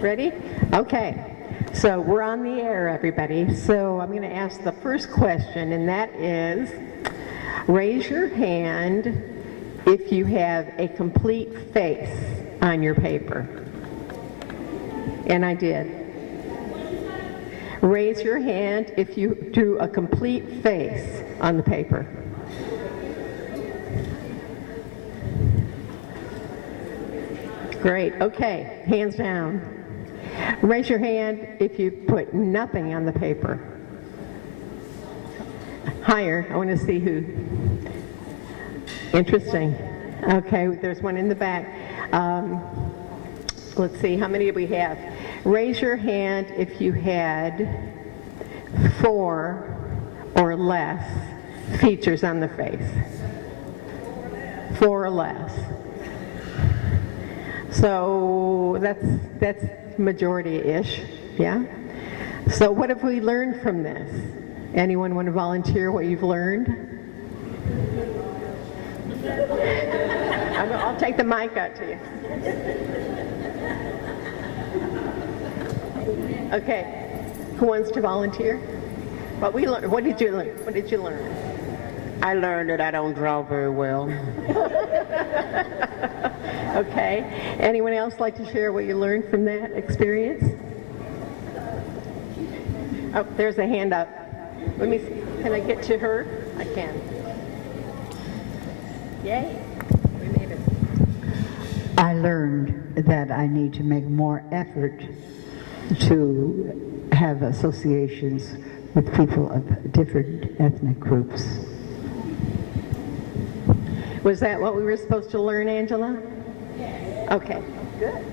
Ready? Okay. So we're on the air, everybody. So I'm going to ask the first question, and that is, raise your hand if you have a complete face on your paper. And I did. Raise your hand if you drew a complete face on the paper. Great. Okay. Hands down. Raise your hand if you put nothing on the paper. Higher. I want to see who. Interesting. Okay. There's one in the back. Let's see. How many do we have? Raise your hand if you had 4 or less features on the face. 4 or less. So that's majority-ish, yeah? So what have we learned from this? Anyone want to volunteer what you've learned? I'll take the mic out to you. Okay, who wants to volunteer? What did you learn? What did you learn? I learned that I don't draw very well. Okay. Anyone else like to share what you learned from that experience? Oh, there's a hand up. Let me see. Can I get to her? I can. Yay. We made it. I learned that I need to make more effort to have associations with people of different ethnic groups. Was that what we were supposed to learn, Angela? Yes. Okay, good.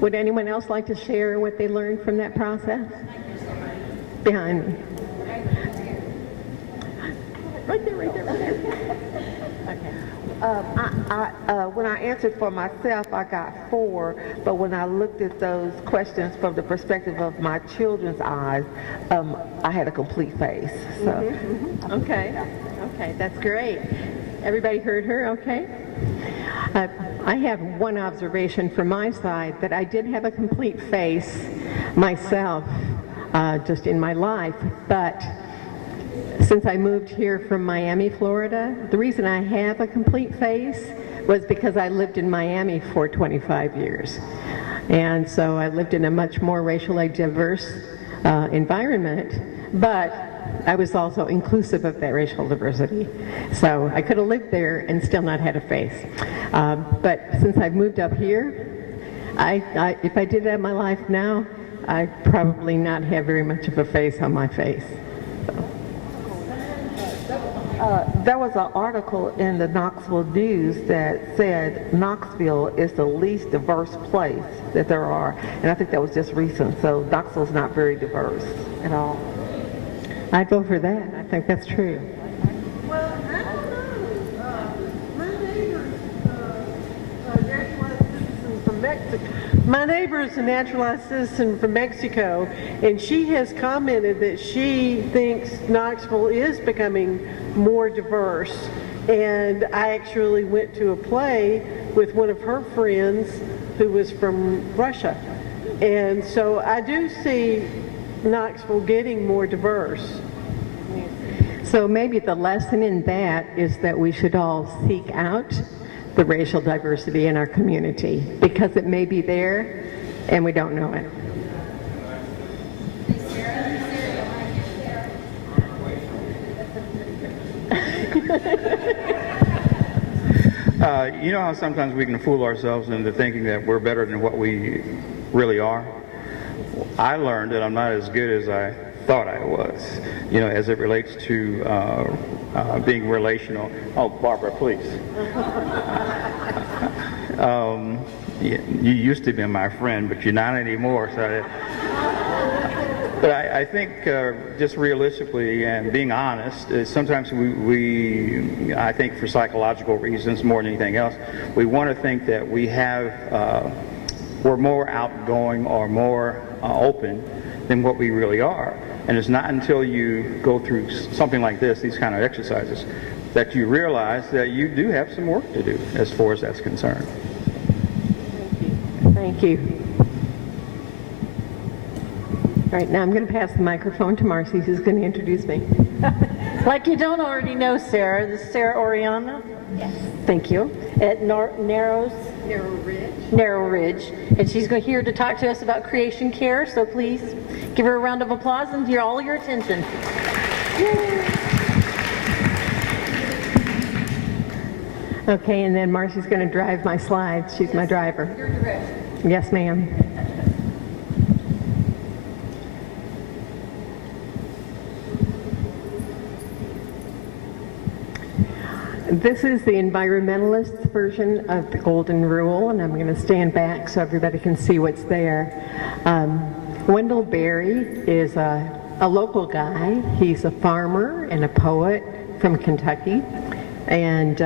Would anyone else like to share what they learned from that process? Behind me. Right there, right there, right there. Okay. When I answered for myself, I got 4, but when I looked at those questions from the perspective of my children's eyes, I had a complete face. So. Okay, that's great. Everybody heard her, okay? I have one observation from my side, that I did have a complete face myself just in my life, but since I moved here from Miami, Florida, the reason I have a complete face was because I lived in Miami for 25 years. And so I lived in a much more racially diverse environment, but I was also inclusive of that racial diversity. So I could have lived there and still not had a face. But since I've moved up here, if I did that in my life now, I'd probably not have very much of a face on my face. So. There was an article in the Knoxville News that said Knoxville is the least diverse place that there are, and I think that was just recent, so Knoxville's not very diverse at all. I'd vote for that. I think that's true. Well, I don't know. My neighbor's naturalized citizen from Mexico. My neighbor is a naturalized citizen from Mexico, and she has commented that she thinks Knoxville is becoming more diverse. And I actually went to a play with one of her friends who was from Russia. And so I do see Knoxville getting more diverse. So maybe the lesson in that is that we should all seek out the racial diversity in our community, because it may be there and we don't know it. You know how sometimes we can fool ourselves into thinking that we're better than what we really are? I learned that I'm not as good as I thought I was, you know, as it relates to being relational. Oh, Barbara, please. You used to be my friend, but you're not anymore. So but I think just realistically and being honest, sometimes we, I think for psychological reasons more than anything else, we want to think that we have, we're more outgoing or more open than what we really are. And it's not until you go through something like this, these kind of exercises, that you realize that you do have some work to do as far as that's concerned. Thank you. All right, now I'm going to pass the microphone to Marcy, who's going to introduce me. Like you don't already know Sarah, this is Sarah Oriana. Yes. Thank you. At Narrow Ridge. And she's here to talk to us about creation care, so please give her a round of applause and all your attention. Okay, and then Marcy's going to drive my slides. She's my driver. You're direct. Yes, ma'am. This is the environmentalist version of the Golden Rule, and I'm going to stand back so everybody can see what's there. Wendell Berry is a local guy. He's a farmer and a poet from Kentucky, and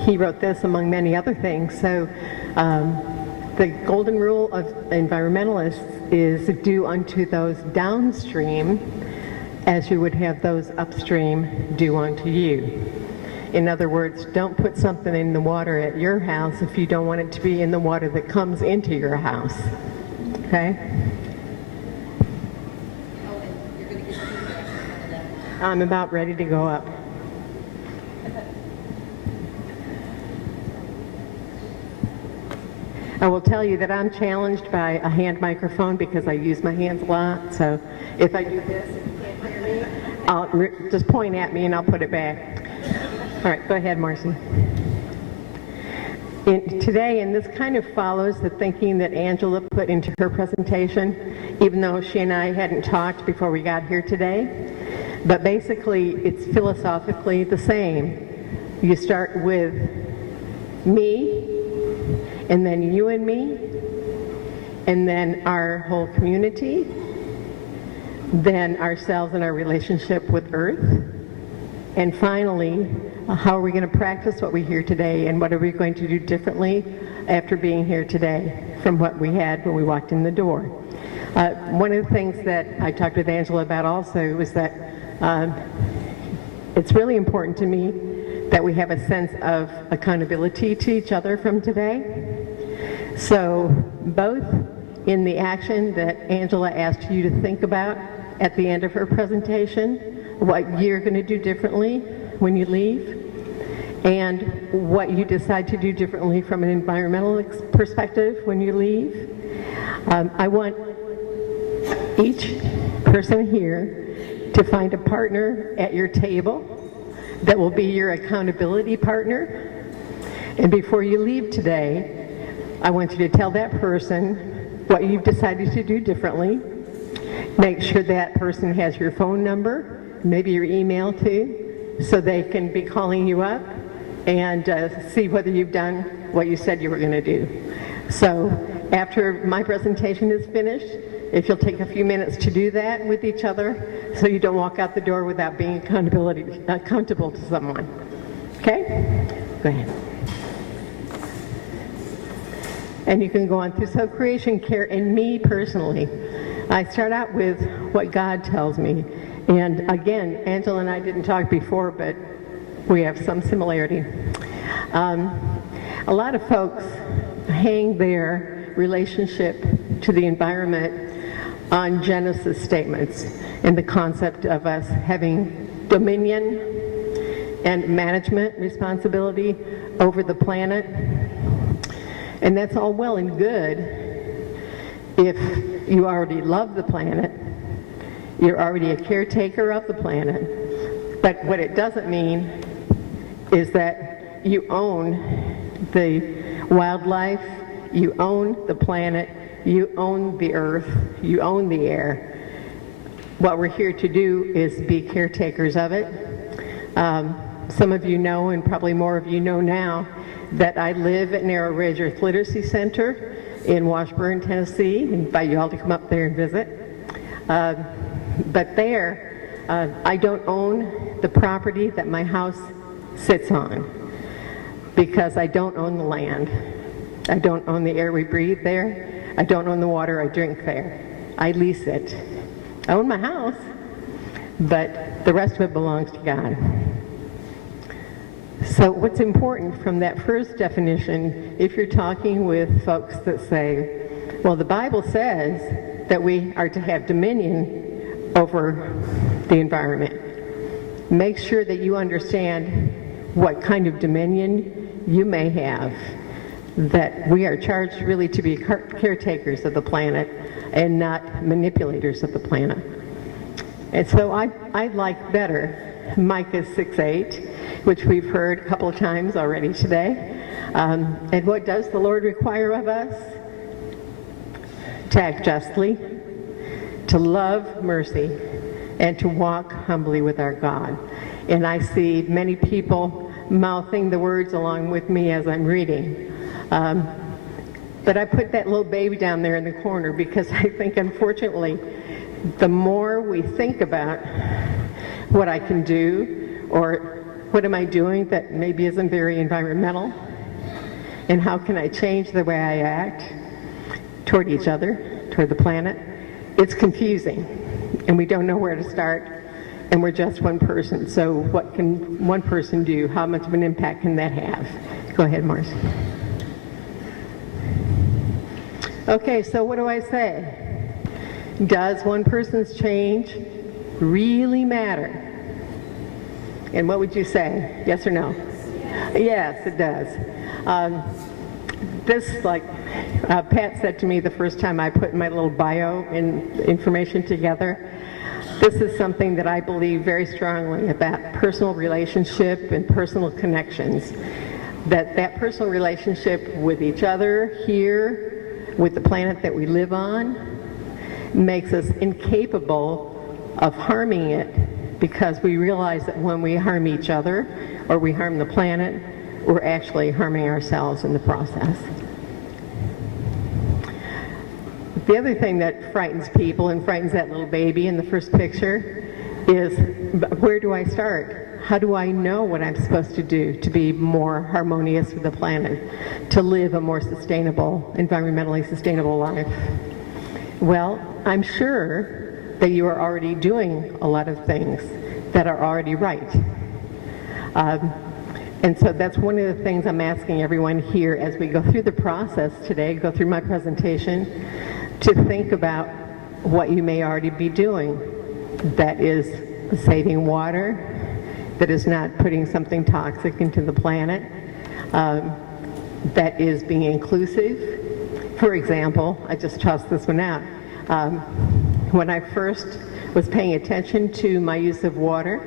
he wrote this among many other things. So the Golden Rule of environmentalists is do unto those downstream as you would have those upstream do unto you. In other words, don't put something in the water at your house if you don't want it to be in the water that comes into your house. Okay? I'm about ready to go up. I will tell you that I'm challenged by a hand microphone because I use my hands a lot. So if I do this and you can't hear me, I'll just point at me and I'll put it back. All right, go ahead, Marcy. Today, and this kind of follows the thinking that Angela put into her presentation, even though she and I hadn't talked before we got here today. But basically, it's philosophically the same. You start with me, and then you and me, and then our whole community, then ourselves and our relationship with Earth, and finally, how are we going to practice what we hear today, and what are we going to do differently after being here today from what we had when we walked in the door? One of the things that I talked with Angela about also was that it's really important to me that we have a sense of accountability to each other from today. So both in the action that Angela asked you to think about at the end of her presentation, what you're going to do differently when you leave, and what you decide to do differently from an environmental perspective when you leave. I want each person here to find a partner at your table that will be your accountability partner. And before you leave today, I want you to tell that person what you've decided to do differently. Make sure that person has your phone number, maybe your email too, so they can be calling you up and see whether you've done what you said you were going to do. So after my presentation is finished, if you'll take a few minutes to do that with each other so you don't walk out the door without being accountable to someone. Okay? Go ahead. And you can go on through. So creation care, and me personally, I start out with what God tells me. And again, Angela and I didn't talk before, but we have some similarity. A lot of folks hang their relationship to the environment on Genesis statements and the concept of us having dominion and management responsibility over the planet. And that's all well and good if you already love the planet, you're already a caretaker of the planet. But what it doesn't mean is that you own the wildlife, you own the planet, you own the earth, you own the air. What we're here to do is be caretakers of it. Some of you know, and probably more of you know now, that I live at Narrow Ridge Earth Literacy Center in Washburn, Tennessee. I invite you all to come up there and visit. But there, I don't own the property that my house sits on because I don't own the land. I don't own the air we breathe there. I don't own the water I drink there. I lease it. I own my house, but the rest of it belongs to God. So what's important from that first definition, if you're talking with folks that say, well, the Bible says that we are to have dominion over the environment, make sure that you understand what kind of dominion you may have, that we are charged really to be caretakers of the planet and not manipulators of the planet. And so I like better Micah 6:8, which we've heard a couple of times already today. And what does the Lord require of us? To act justly, to love mercy, and to walk humbly with our God. And I see many people mouthing the words along with me as I'm reading. But I put that little baby down there in the corner because I think, unfortunately, the more we think about what I can do or what am I doing that maybe isn't very environmental, and how can I change the way I act toward each other, toward the planet, it's confusing, and we don't know where to start, and we're just one person. So what can one person do? How much of an impact can that have? Go ahead, Marcy. Okay, so what do I say? Does one person's change really matter? And what would you say? Yes or no? Yes, it does. Pat said to me the first time I put my little bio and information together, this is something that I believe very strongly about personal relationship and personal connections. That personal relationship with each other here, with the planet that we live on, makes us incapable of harming it, because we realize that when we harm each other or we harm the planet, we're actually harming ourselves in the process. The other thing that frightens people and frightens that little baby in the first picture is, where do I start? How do I know what I'm supposed to do to be more harmonious with the planet, to live a more sustainable, environmentally sustainable life? Well, I'm sure that you are already doing a lot of things that are already right. And so that's one of the things I'm asking everyone here as we go through the process today, go through my presentation, to think about what you may already be doing that is saving water, that is not putting something toxic into the planet, that is being inclusive. For example, I just tossed this one out. When I first was paying attention to my use of water,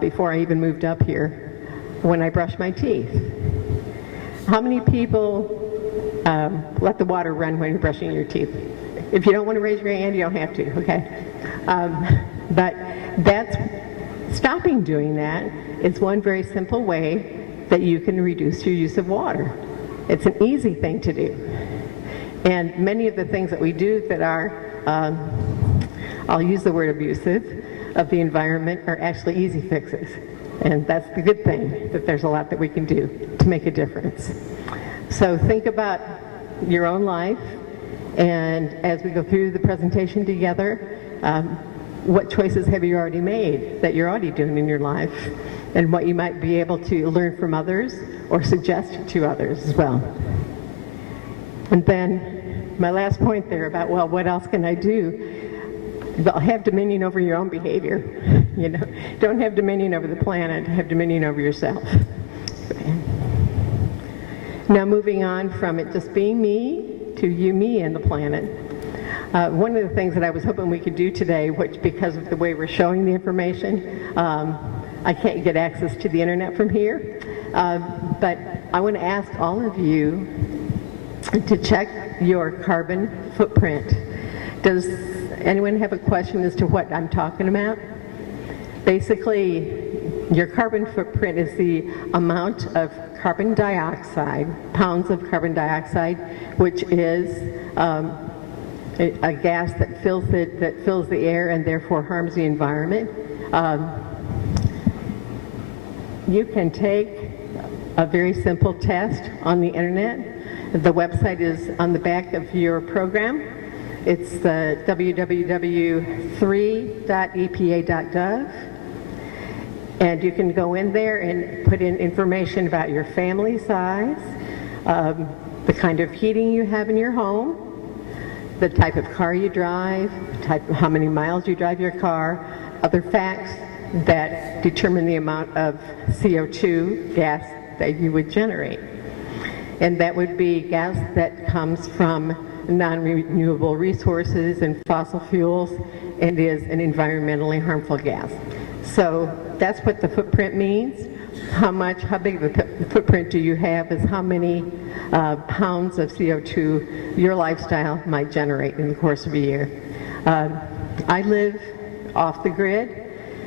before I even moved up here, when I brush my teeth, how many people let the water run when you're brushing your teeth? If you don't want to raise your hand, you don't have to, okay? But that's stopping doing that is one very simple way that you can reduce your use of water. It's an easy thing to do. And many of the things that we do that are, I'll use the word abusive, of the environment are actually easy fixes. And that's the good thing, that there's a lot that we can do to make a difference. So think about your own life, and as we go through the presentation together, what choices have you already made that you're already doing in your life, and what you might be able to learn from others or suggest to others as well. And then my last point there about, well, what else can I do? Well, have dominion over your own behavior. You know, don't have dominion over the planet, have dominion over yourself. Now moving on from it just being me to you, me, and the planet. One of the things that I was hoping we could do today, which because of the way we're showing the information, I can't get access to the internet from here, but I want to ask all of you to check your carbon footprint. Does anyone have a question as to what I'm talking about? Basically, your carbon footprint is the amount of carbon dioxide, pounds of carbon dioxide, which is a gas that fills the air and therefore harms the environment. You can take a very simple test on the internet. The website is on the back of your program. It's www.3.epa.gov. And you can go in there and put in information about your family size, the kind of heating you have in your home, the type of car you drive, how many miles you drive your car, other facts that determine the amount of CO2 gas that you would generate. And that would be gas that comes from non-renewable resources and fossil fuels and is an environmentally harmful gas. So that's what the footprint means. How big of a footprint do you have is how many pounds of CO2 your lifestyle might generate in the course of a year. I live off the grid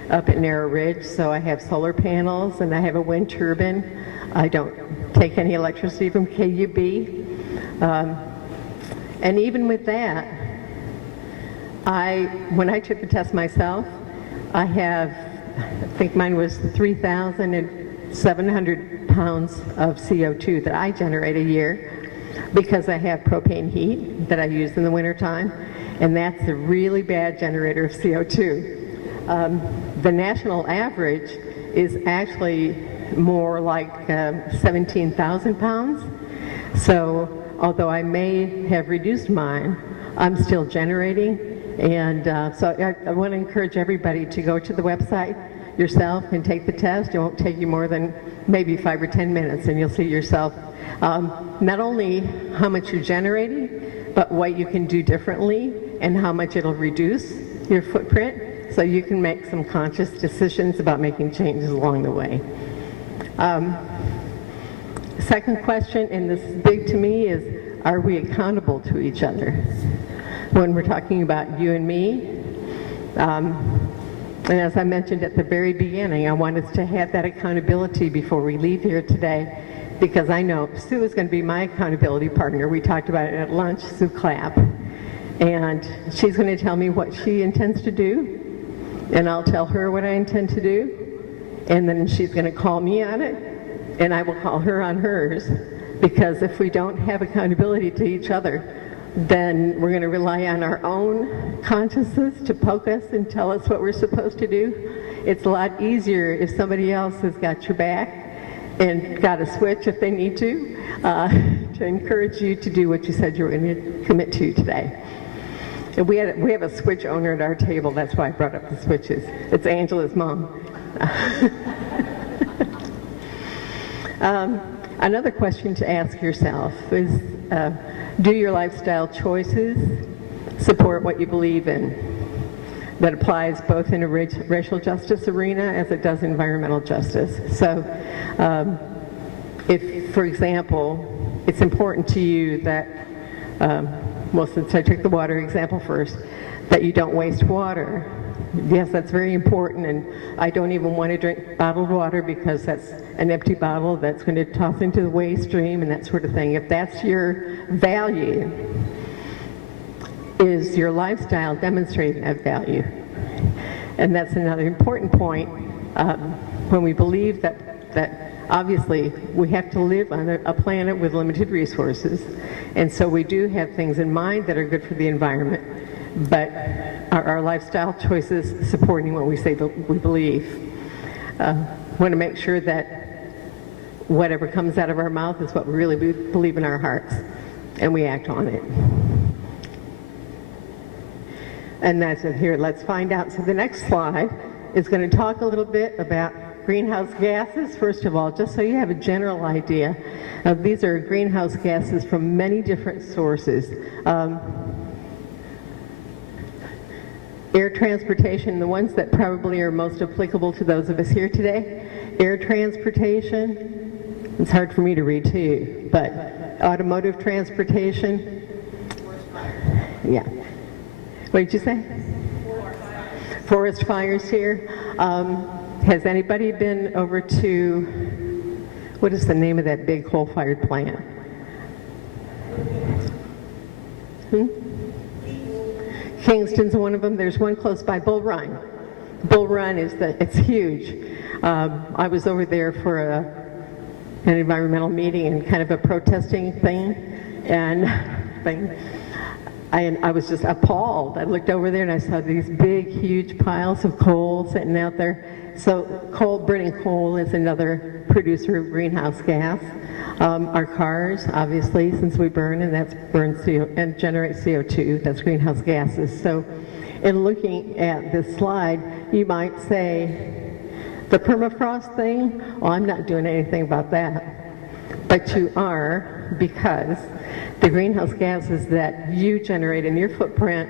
up at Narrow Ridge, so I have solar panels and I have a wind turbine. I don't take any electricity from KUB. And even with that, when I took the test myself, I think mine was 3,700 pounds of CO2 that I generate a year because I have propane heat that I use in the wintertime, and that's a really bad generator of CO2. The national average is actually more like 17,000 pounds. So although I may have reduced mine, I'm still generating. And so I want to encourage everybody to go to the website yourself and take the test. It won't take you more than maybe 5 or 10 minutes, and you'll see yourself not only how much you're generating, but what you can do differently and how much it'll reduce your footprint, so you can make some conscious decisions about making changes along the way. Second question, and this is big to me, is are we accountable to each other? When we're talking about you and me, and as I mentioned at the very beginning, I want us to have that accountability before we leave here today, because I know Sue is going to be my accountability partner. We talked about it at lunch, Sue Clapp, and she's going to tell me what she intends to do, and I'll tell her what I intend to do, and then she's going to call me on it, and I will call her on hers, because if we don't have accountability to each other, then we're going to rely on our own consciousness to poke us and tell us what we're supposed to do. It's a lot easier if somebody else has got your back and got a switch if they need to encourage you to do what you said you were going to commit to today. And we have a switch owner at our table. That's why I brought up the switches. It's Angela's mom. Another question to ask yourself is, do your lifestyle choices support what you believe in? That applies both in a racial justice arena as it does environmental justice. So if, for example, it's important to you that, well, since I took the water example first, that you don't waste water. Yes, that's very important, and I don't even want to drink bottled water because that's an empty bottle that's going to toss into the waste stream and that sort of thing. If that's your value, is your lifestyle demonstrating that value? And that's another important point when we believe that obviously we have to live on a planet with limited resources, and so we do have things in mind that are good for the environment, but our lifestyle choices supporting what we say we believe. Want to make sure that whatever comes out of our mouth is what we really believe in our hearts, and we act on it. And that's it here. Let's find out. So the next slide is going to talk a little bit about greenhouse gases. First of all, just so you have a general idea, these are greenhouse gases from many different sources. Air transportation, the ones that probably are most applicable to those of us here today. Air transportation, it's hard for me to read too, but automotive transportation. Yeah. What did you say? Forest fires here. Has anybody been over to, what is the name of that big coal-fired plant? Kingston's one of them. There's one close by, Bull Run. Bull Run it's huge. I was over there for an environmental meeting and kind of a protesting thing, and I was just appalled. I looked over there and I saw these big, huge piles of coal sitting out there, So burning coal is another producer of greenhouse gas. Our cars, obviously, since we burn, and that's burns CO and generates CO2, that's greenhouse gases. So in looking at this slide, you might say, the permafrost thing, well, I'm not doing anything about that. But you are, because the greenhouse gases that you generate in your footprint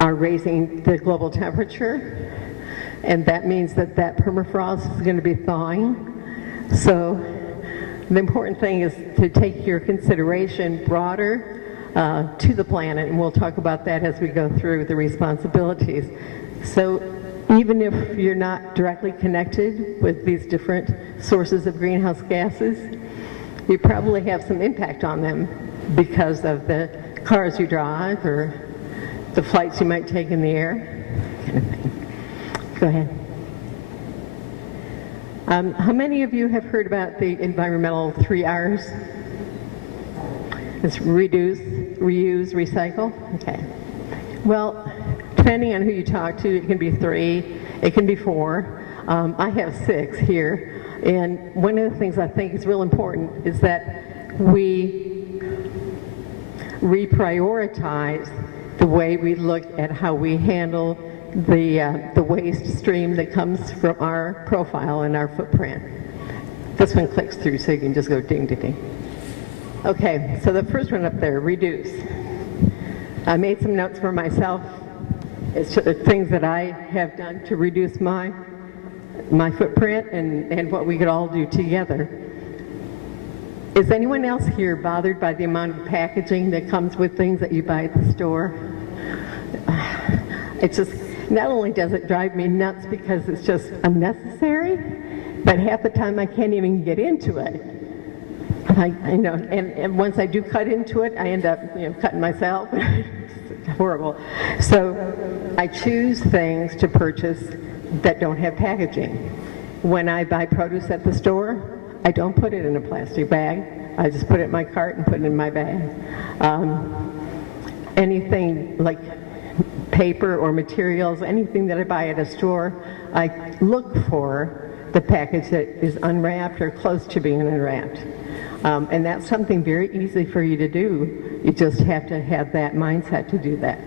are raising the global temperature, and that means that permafrost is going to be thawing. So the important thing is to take your consideration broader to the planet, and we'll talk about that as we go through the responsibilities. So even if you're not directly connected with these different sources of greenhouse gases, you probably have some impact on them because of the cars you drive or the flights you might take in the air, kind of thing. Go ahead. How many of you have heard about the environmental 3 R's? It's reduce, reuse, recycle? Okay. Well, depending on who you talk to, it can be 3, it can be 4. I have 6 here. And one of the things I think is real important is that we reprioritize the way we look at how we handle the waste stream that comes from our profile and our footprint. This one clicks through so you can just go ding, ding, ding. Okay, so the first one up there, reduce. I made some notes for myself. It's things that I have done to reduce my footprint and what we could all do together. Is anyone else here bothered by the amount of packaging that comes with things that you buy at the store? It's just, not only does it drive me nuts because it's just unnecessary, but half the time I can't even get into it. And once I do cut into it, I end up, cutting myself. It's horrible. So I choose things to purchase that don't have packaging. When I buy produce at the store, I don't put it in a plastic bag. I just put it in my cart and put it in my bag. Anything like paper or materials, anything that I buy at a store, I look for the package that is unwrapped or close to being unwrapped. And that's something very easy for you to do. You just have to have that mindset to do that.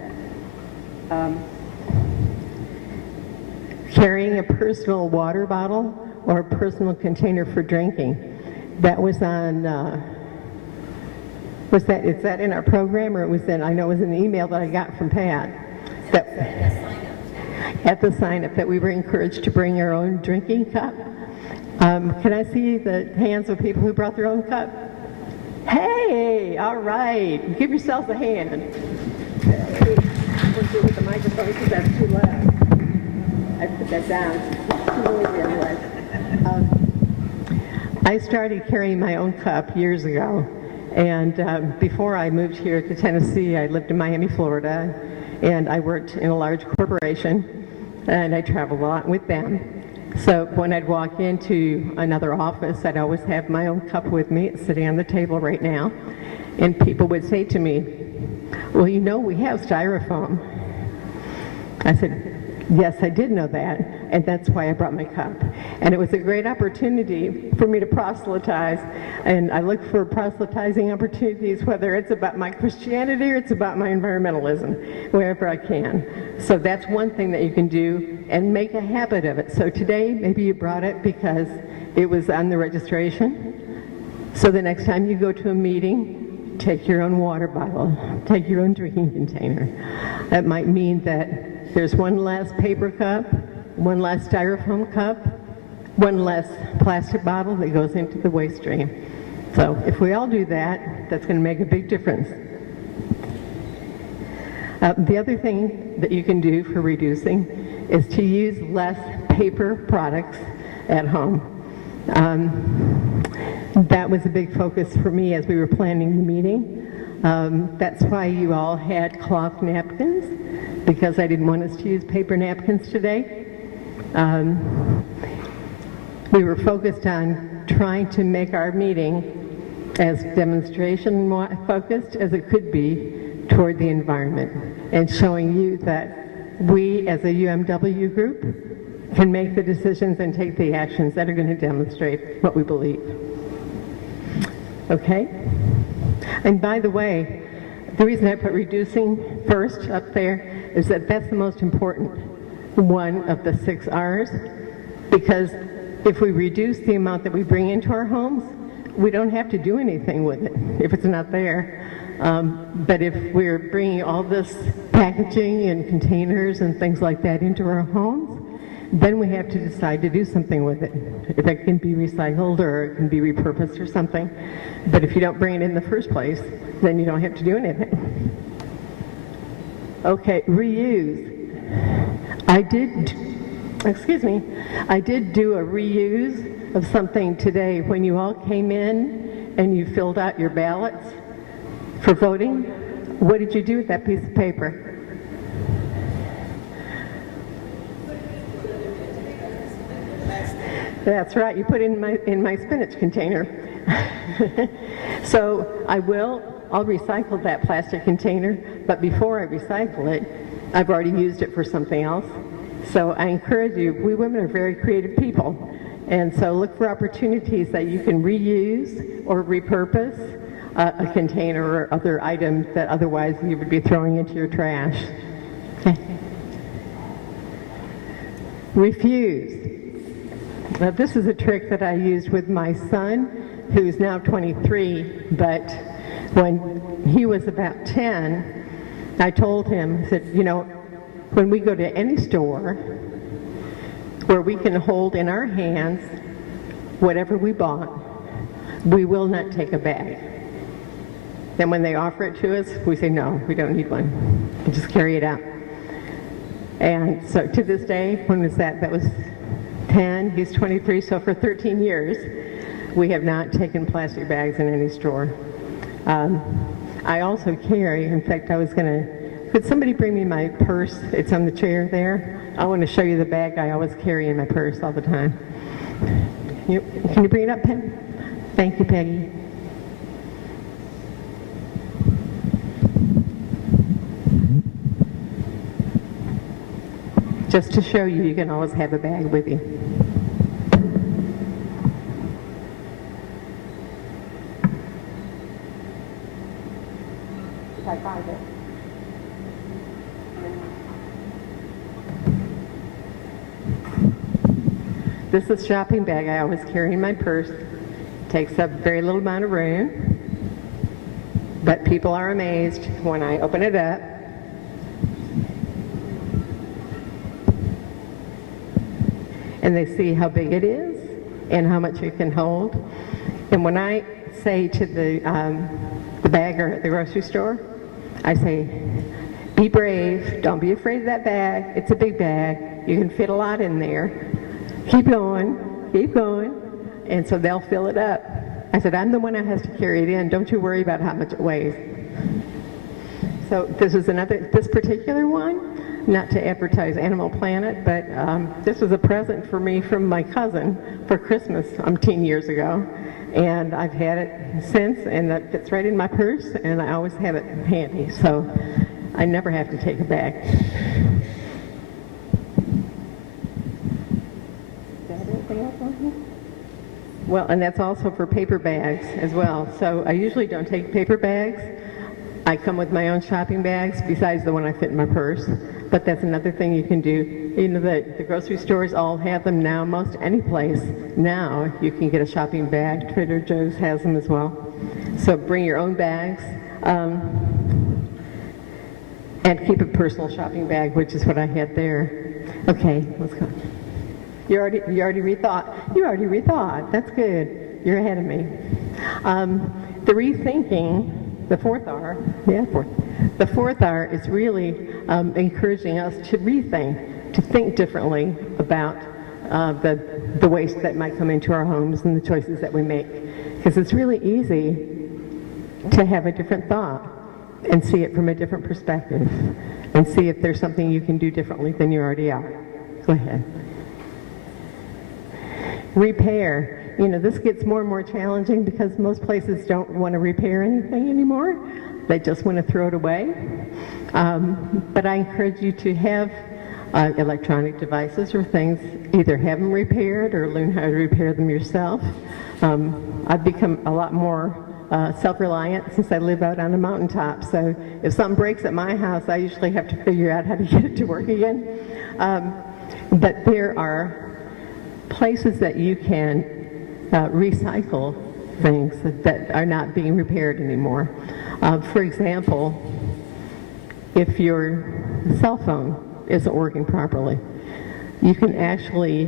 Carrying a personal water bottle or a personal container for drinking. That was on, is that in our program, or I know it was in the email that I got from Pat. At the sign-up that we were encouraged to bring our own drinking cup. Can I see the hands of people who brought their own cup? Hey, all right. Give yourselves a hand. Hey. We'll do it with the microphone because that's too loud. I put that down. Too noisy anyway. I started carrying my own cup years ago. And before I moved here to Tennessee, I lived in Miami, Florida. And I worked in a large corporation. And I traveled a lot with them. So when I'd walk into another office, I'd always have my own cup with me. It's sitting on the table right now. And people would say to me, well, we have styrofoam. I said, yes, I did know that, and that's why I brought my cup. And it was a great opportunity for me to proselytize, and I look for proselytizing opportunities, whether it's about my Christianity or it's about my environmentalism, wherever I can. So that's one thing that you can do, and make a habit of it. So today, maybe you brought it because it was on the registration. So the next time you go to a meeting, take your own water bottle, take your own drinking container. That might mean that there's one less paper cup, one less styrofoam cup, one less plastic bottle that goes into the waste stream. So if we all do that, that's going to make a big difference. The other thing that you can do for reducing is to use less paper products at home. That was a big focus for me as we were planning the meeting. That's why you all had cloth napkins, because I didn't want us to use paper napkins today. We were focused on trying to make our meeting as demonstration focused as it could be toward the environment, and showing you that we as a UMW group can make the decisions and take the actions that are going to demonstrate what we believe. Okay? And by the way, the reason I put reducing first up there is that that's the most important one of the 6 R's, because if we reduce the amount that we bring into our homes, we don't have to do anything with it if it's not there. But if we're bringing all this packaging and containers and things like that into our homes, then we have to decide to do something with it. If it can be recycled or it can be repurposed or something. But if you don't bring it in the first place, then you don't have to do anything. Okay, reuse. I did do a reuse of something today when you all came in and you filled out your ballots for voting. What did you do with that piece of paper? That's right, you put it in my spinach container. So I'll recycle that plastic container, but before I recycle it, I've already used it for something else. So I encourage you, we women are very creative people, and so look for opportunities that you can reuse or repurpose a container or other items that otherwise you would be throwing into your trash. Okay. Refuse. Now, this is a trick that I used with my son, who's now 23, but when he was about 10, I told him, I said, you know, when we go to any store where we can hold in our hands whatever we bought, we will not take a bag. Then when they offer it to us, we say, no, we don't need one. We just carry it out. And so to this day, when was that? That was 10, he's 23, so for 13 years, we have not taken plastic bags in any store. I also carry, in fact, I was going to, could somebody bring me my purse? It's on the chair there. I want to show you the bag I always carry in my purse all the time. Can you bring it up, Peggy? Thank you, Peggy. Just to show you, you can always have a bag with you. If I find it. This is a shopping bag I always carry in my purse. Takes up very little amount of room, but people are amazed when I open it up. And they see how big it is and how much it can hold. And when I say to the bagger at the grocery store, I say, be brave, don't be afraid of that bag. It's a big bag. You can fit a lot in there. Keep going, keep going. And so they'll fill it up. I said, I'm the one that has to carry it in. Don't you worry about how much it weighs. So this particular one, not to advertise Animal Planet, but this was a present for me from my cousin for Christmas 10 years ago. And I've had it since, and that fits right in my purse, and I always have it handy. So I never have to take a bag. Well, and that's also for paper bags as well. So I usually don't take paper bags. I come with my own shopping bags besides the one I fit in my purse. But that's another thing you can do. You know, the grocery stores all have them now. Most any place now you can get a shopping bag. Trader Joe's has them as well. So bring your own bags and keep a personal shopping bag, which is what I had there. Okay, let's go. You already rethought. You already rethought. That's good. You're ahead of me. The rethinking. The fourth R is really encouraging us to rethink, to think differently about the waste that might come into our homes and the choices that we make. Because it's really easy to have a different thought and see it from a different perspective and see if there's something you can do differently than you already are. Go ahead. Repair. You know, this gets more and more challenging because most places don't want to repair anything anymore. They just want to throw it away. But I encourage you to have electronic devices or things, either have them repaired or learn how to repair them yourself. I've become a lot more self-reliant since I live out on a mountaintop. So if something breaks at my house, I usually have to figure out how to get it to work again. But there are places that you can recycle things that are not being repaired anymore. For example, if your cell phone isn't working properly, you can actually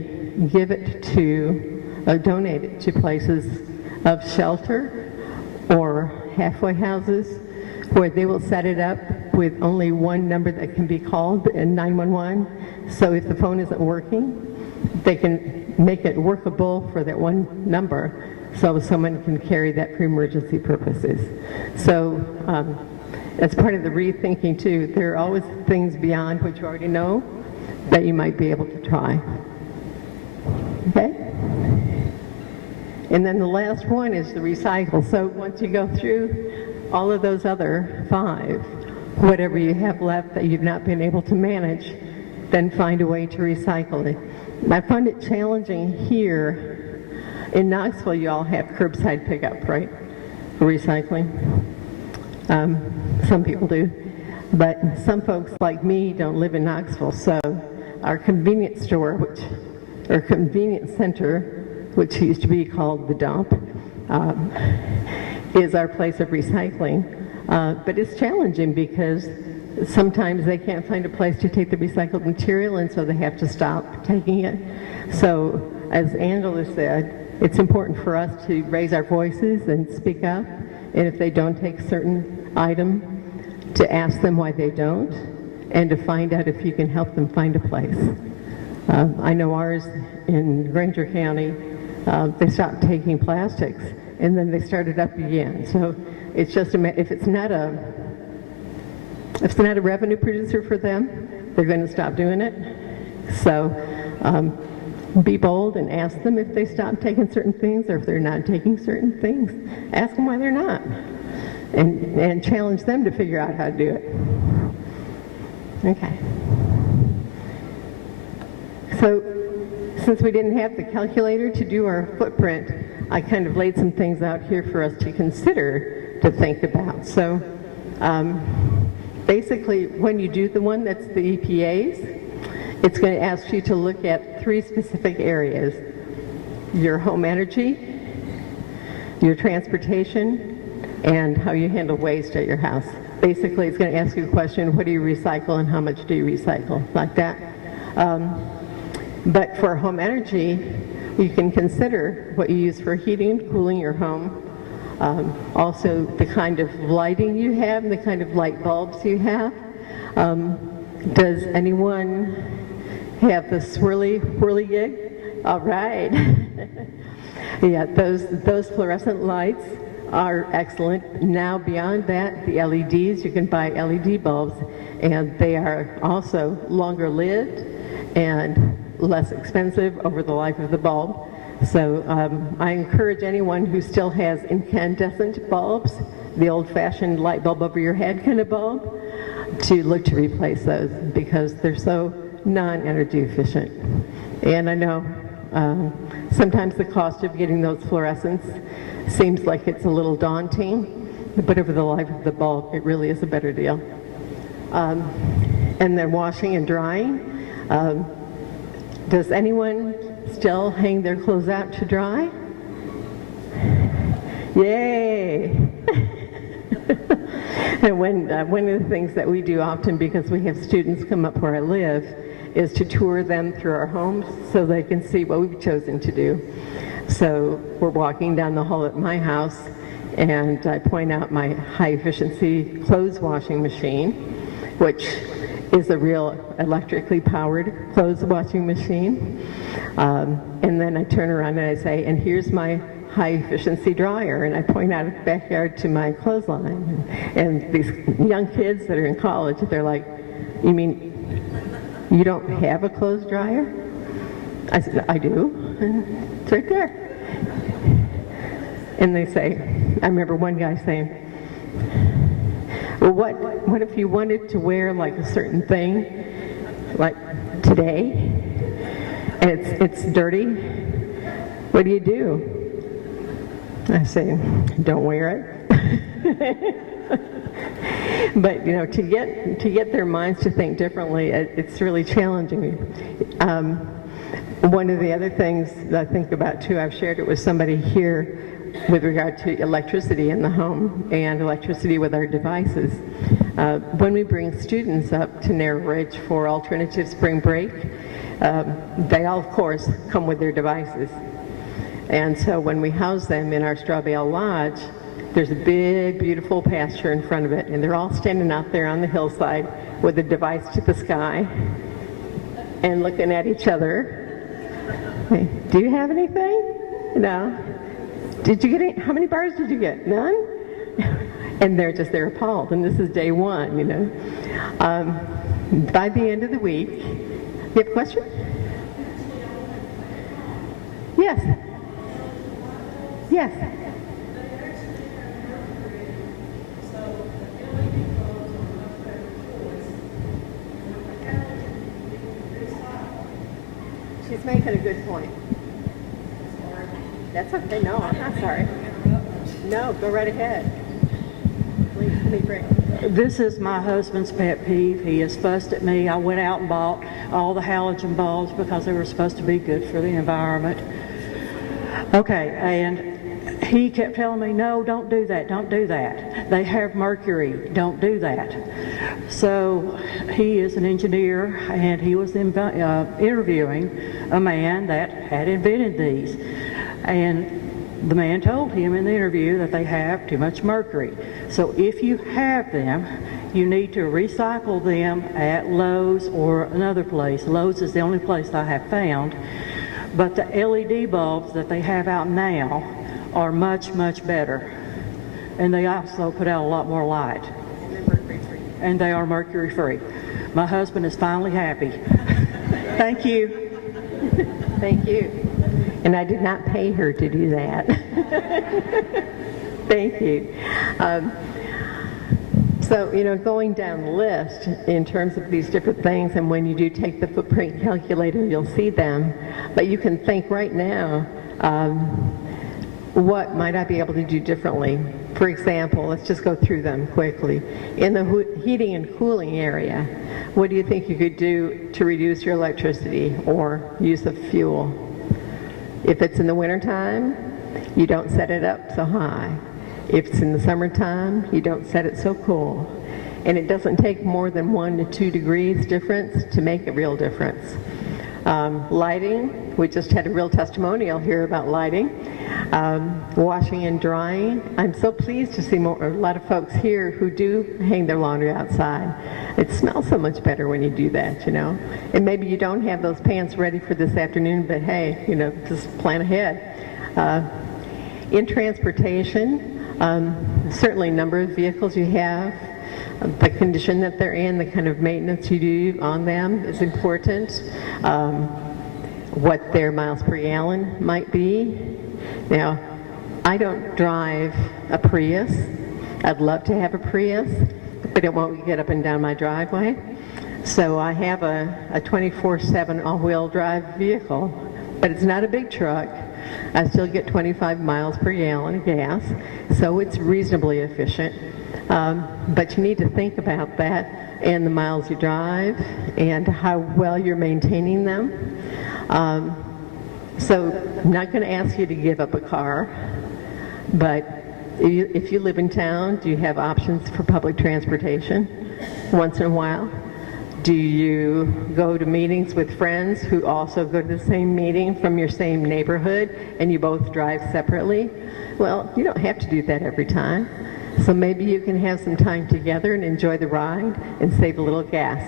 give it to, donate it to places of shelter or halfway houses where they will set it up with only one number that can be called, in 911. So if the phone isn't working, they can make it workable for that one number so someone can carry that for emergency purposes. So as part of the rethinking too, there are always things beyond what you already know that you might be able to try. Okay? And then the last one is the recycle. So once you go through all of those other 5, whatever you have left that you've not been able to manage, then find a way to recycle it. I find it challenging here. In Knoxville, you all have curbside pickup, right? For recycling. Some people do. But some folks like me don't live in Knoxville, so our convenience store, or convenience center, which used to be called the dump, is our place of recycling. But it's challenging because sometimes they can't find a place to take the recycled material, and so they have to stop taking it. So, as Angela said, it's important for us to raise our voices and speak up, and if they don't take a certain item, to ask them why they don't, and to find out if you can help them find a place. I know ours in Granger County, they stopped taking plastics, and then they started up again. So it's just if it's not a revenue producer for them, they're going to stop doing it. So be bold and ask them if they stop taking certain things, or if they're not taking certain things. Ask them why they're not, and challenge them to figure out how to do it. Okay. So since we didn't have the calculator to do our footprint, I kind of laid some things out here for us to consider, to think about. So basically, when you do the one that's the EPA's, it's going to ask you to look at 3 specific areas: your home energy, your transportation, and how you handle waste at your house. Basically, it's going to ask you a question: what do you recycle and how much do you recycle? Like that. But for home energy, you can consider what you use for heating and cooling your home. Also, the kind of lighting you have and the kind of light bulbs you have. Does anyone have the swirly gig? All right. Yeah, those fluorescent lights are excellent. Now beyond that, the LEDs, you can buy LED bulbs, and they are also longer lived and less expensive over the life of the bulb. So I encourage anyone who still has incandescent bulbs, the old-fashioned light bulb over your head kind of bulb, to look to replace those because they're so non-energy efficient. And I know sometimes the cost of getting those fluorescents seems like it's a little daunting, but over the life of the bulb, it really is a better deal. And then washing and drying. Does anyone still hang their clothes out to dry? Yay! And one of the things that we do often, because we have students come up where I live, is to tour them through our homes so they can see what we've chosen to do. So we're walking down the hall at my house, and I point out my high-efficiency clothes washing machine, which is a real electrically powered clothes washing machine. And then I turn around and I say, and here's my high-efficiency dryer, and I point out the backyard to my clothesline. And these young kids that are in college, they're like, you mean you don't have a clothes dryer? I said, I do, and it's right there. And they say, I remember one guy saying, well, what if you wanted to wear like a certain thing, like today, and it's dirty. What do? I say, don't wear it. But to get their minds to think differently, it's really challenging. One of the other things that I think about too, I've shared it with somebody here with regard to electricity in the home and electricity with our devices. When we bring students up to Narrow Ridge for alternative spring break, they all, of course, come with their devices. And so when we house them in our Straw Bale Lodge, there's a big, beautiful pasture in front of it, and they're all standing out there on the hillside with a device to the sky and looking at each other. Hey, do you have anything? No. Did you get any? How many bars did you get? None? And they're appalled, and this is day one, By the end of the week, you have a question? Yes. Yes. She's making a good point. That's okay. No, I'm not sorry. No, go right ahead. Please, let me bring. This is my husband's pet peeve. He has fussed at me. I went out and bought all the halogen bulbs because they were supposed to be good for the environment. Okay, and he kept telling me, no, don't do that, don't do that. They have mercury, don't do that. So he is an engineer, and he was interviewing a man that had invented these. And the man told him in the interview that they have too much mercury. So if you have them, you need to recycle them at Lowe's or another place. Lowe's is the only place I have found. But the LED bulbs that they have out now are much, much better. And they also put out a lot more light. And they are mercury free. My husband is finally happy. Thank you. Thank you. And I did not pay her to do that. Thank you. So, going down the list in terms of these different things, and when you do take the footprint calculator, you'll see them. But you can think right now, what might I be able to do differently? For example, let's just go through them quickly. In the heating and cooling area, what do you think you could do to reduce your electricity or use of fuel? If it's in the wintertime, you don't set it up so high. If it's in the summertime, you don't set it so cool. And it doesn't take more than 1 to 2 degrees difference to make a real difference. Lighting, we just had a real testimonial here about lighting. Washing and drying. I'm so pleased to see a lot of folks here who do hang their laundry outside. It smells so much better when you do that, And maybe you don't have those pants ready for this afternoon, but hey, just plan ahead. In transportation, certainly number of vehicles you have, the condition that they're in, the kind of maintenance you do on them is important. What their miles per gallon might be. Now, I don't drive a Prius. I'd love to have a Prius, but it won't get up and down my driveway. So I have a 24/7 all-wheel drive vehicle, but it's not a big truck. I still get 25 miles per gallon of gas, so it's reasonably efficient. But you need to think about that and the miles you drive and how well you're maintaining them. So I'm not going to ask you to give up a car, but if you live in town, do you have options for public transportation once in a while? Do you go to meetings with friends who also go to the same meeting from your same neighborhood and you both drive separately? Well, you don't have to do that every time. So maybe you can have some time together and enjoy the ride and save a little gas.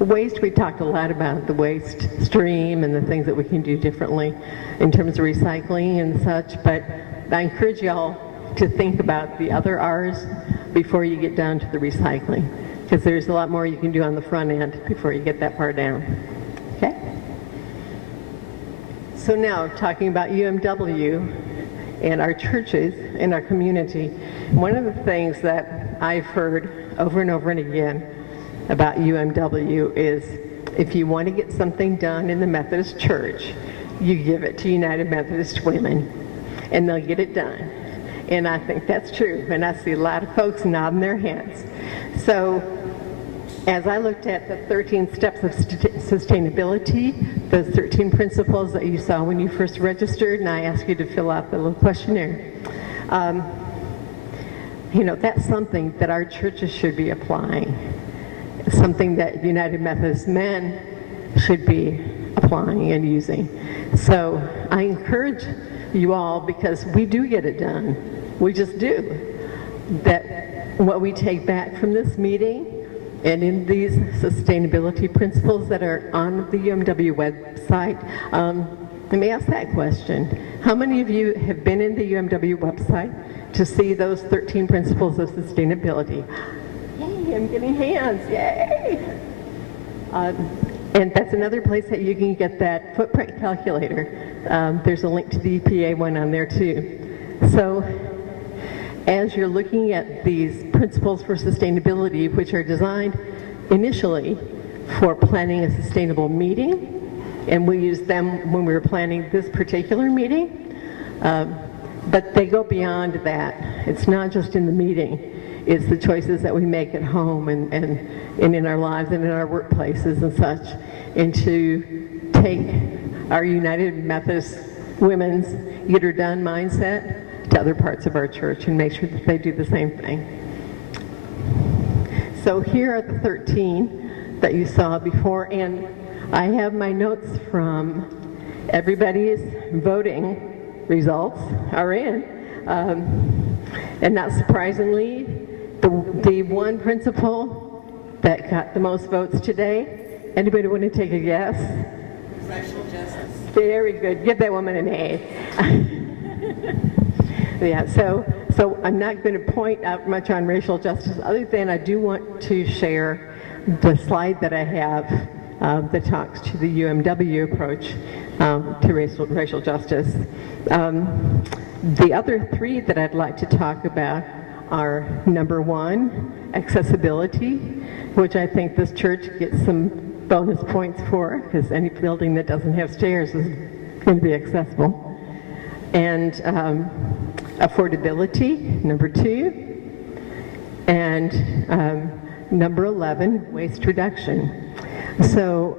Waste, we talked a lot about the waste stream and the things that we can do differently in terms of recycling and such, but I encourage y'all to think about the other R's before you get down to the recycling, because there's a lot more you can do on the front end before you get that far down. Okay? So now, talking about UMW and our churches and our community, one of the things that I've heard over and over and again about UMW is if you want to get something done in the Methodist Church, you give it to United Methodist Women, and they'll get it done. And I think that's true, and I see a lot of folks nodding their heads. So as I looked at the 13 steps of sustainability, those 13 principles that you saw when you first registered, and I asked you to fill out the little questionnaire, that's something that our churches should be applying. Something that United Methodist men should be applying and using. So I encourage you all, because we do get it done. We just do. That what we take back from this meeting and in these sustainability principles that are on the UMW website, let me ask that question. How many of you have been in the UMW website to see those 13 principles of sustainability? Yay, I'm getting hands, yay! And that's another place that you can get that footprint calculator. There's a link to the EPA one on there too. So as you're looking at these principles for sustainability, which are designed initially for planning a sustainable meeting, and we used them when we were planning this particular meeting, but they go beyond that. It's not just in the meeting. It's the choices that we make at home and in our lives and in our workplaces and such, and to take our United Methodist Women's Get Her Done mindset to other parts of our church and make sure that they do the same thing. So here are the 13 that you saw before, and I have my notes from everybody's voting results are in. And not surprisingly, the one principle that got the most votes today, anybody want to take a guess? Racial justice. Very good. Give that woman an A. Yeah, so I'm not going to point out much on racial justice, other than I do want to share the slide that I have that talks to the UMW approach to racial justice. The other three that I'd like to talk about are, number one, accessibility, which I think this church gets some bonus points for, because any building that doesn't have stairs is going to be accessible. And affordability, number two. And number 11, waste reduction. So,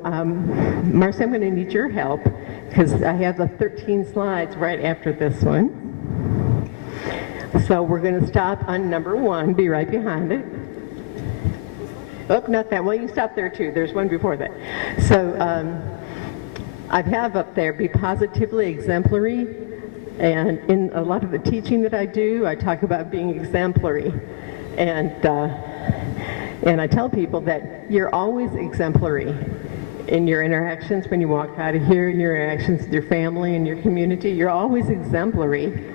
Marcy, I'm going to need your help, because I have the 13 slides right after this one. So we're going to stop on number one, be right behind it. Oh, not that one. You can stop there too. There's one before that. So I have up there, be positively exemplary. And in a lot of the teaching that I do, I talk about being exemplary. And I tell people that you're always exemplary in your interactions when you walk out of here, in your interactions with your family and your community. You're always exemplary.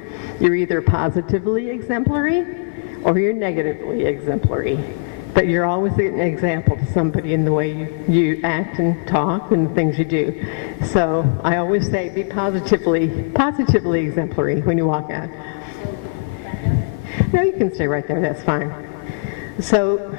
You're either positively exemplary or you're negatively exemplary. But you're always an example to somebody in the way you act and talk and the things you do. So I always say be positively exemplary when you walk out. No, you can stay right there. That's fine. So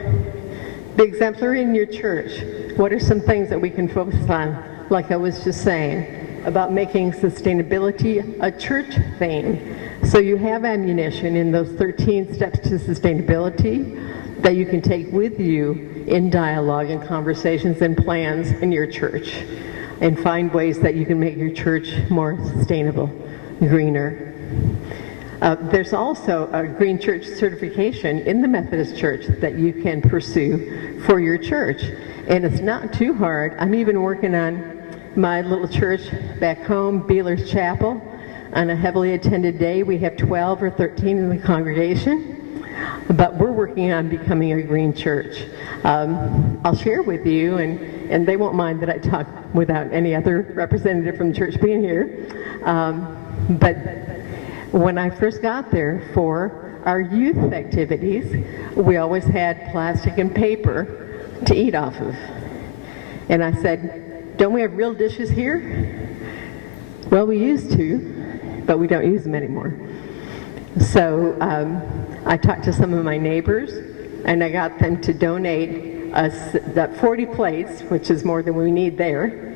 be exemplary in your church. What are some things that we can focus on? Like I was just saying, about making sustainability a church thing. So you have ammunition in those 13 steps to sustainability that you can take with you in dialogue and conversations and plans in your church, and find ways that you can make your church more sustainable, greener. There's also a Green Church certification in the Methodist Church that you can pursue for your church. And it's not too hard. I'm even working on my little church back home, Beeler's Chapel. On a heavily attended day, we have 12 or 13 in the congregation. But we're working on becoming a green church. I'll share with you, and they won't mind that I talk without any other representative from the church being here. But when I first got there for our youth activities, we always had plastic and paper to eat off of. And I said, don't we have real dishes here? Well, we used to, but we don't use them anymore. So I talked to some of my neighbors, and I got them to donate that 40 plates, which is more than we need there,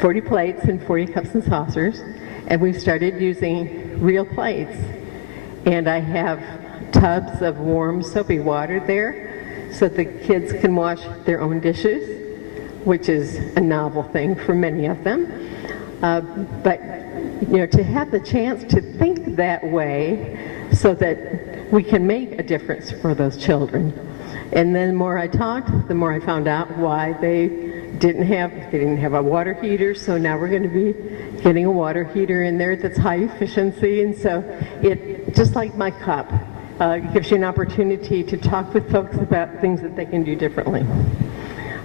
40 plates and 40 cups and saucers, and we've started using real plates. And I have tubs of warm soapy water there so the kids can wash their own dishes, which is a novel thing for many of them. But to have the chance to think that way so that we can make a difference for those children. And then the more I talked, the more I found out why they didn't have a water heater, so now we're going to be getting a water heater in there that's high efficiency. And so it, just like my cup, gives you an opportunity to talk with folks about things that they can do differently.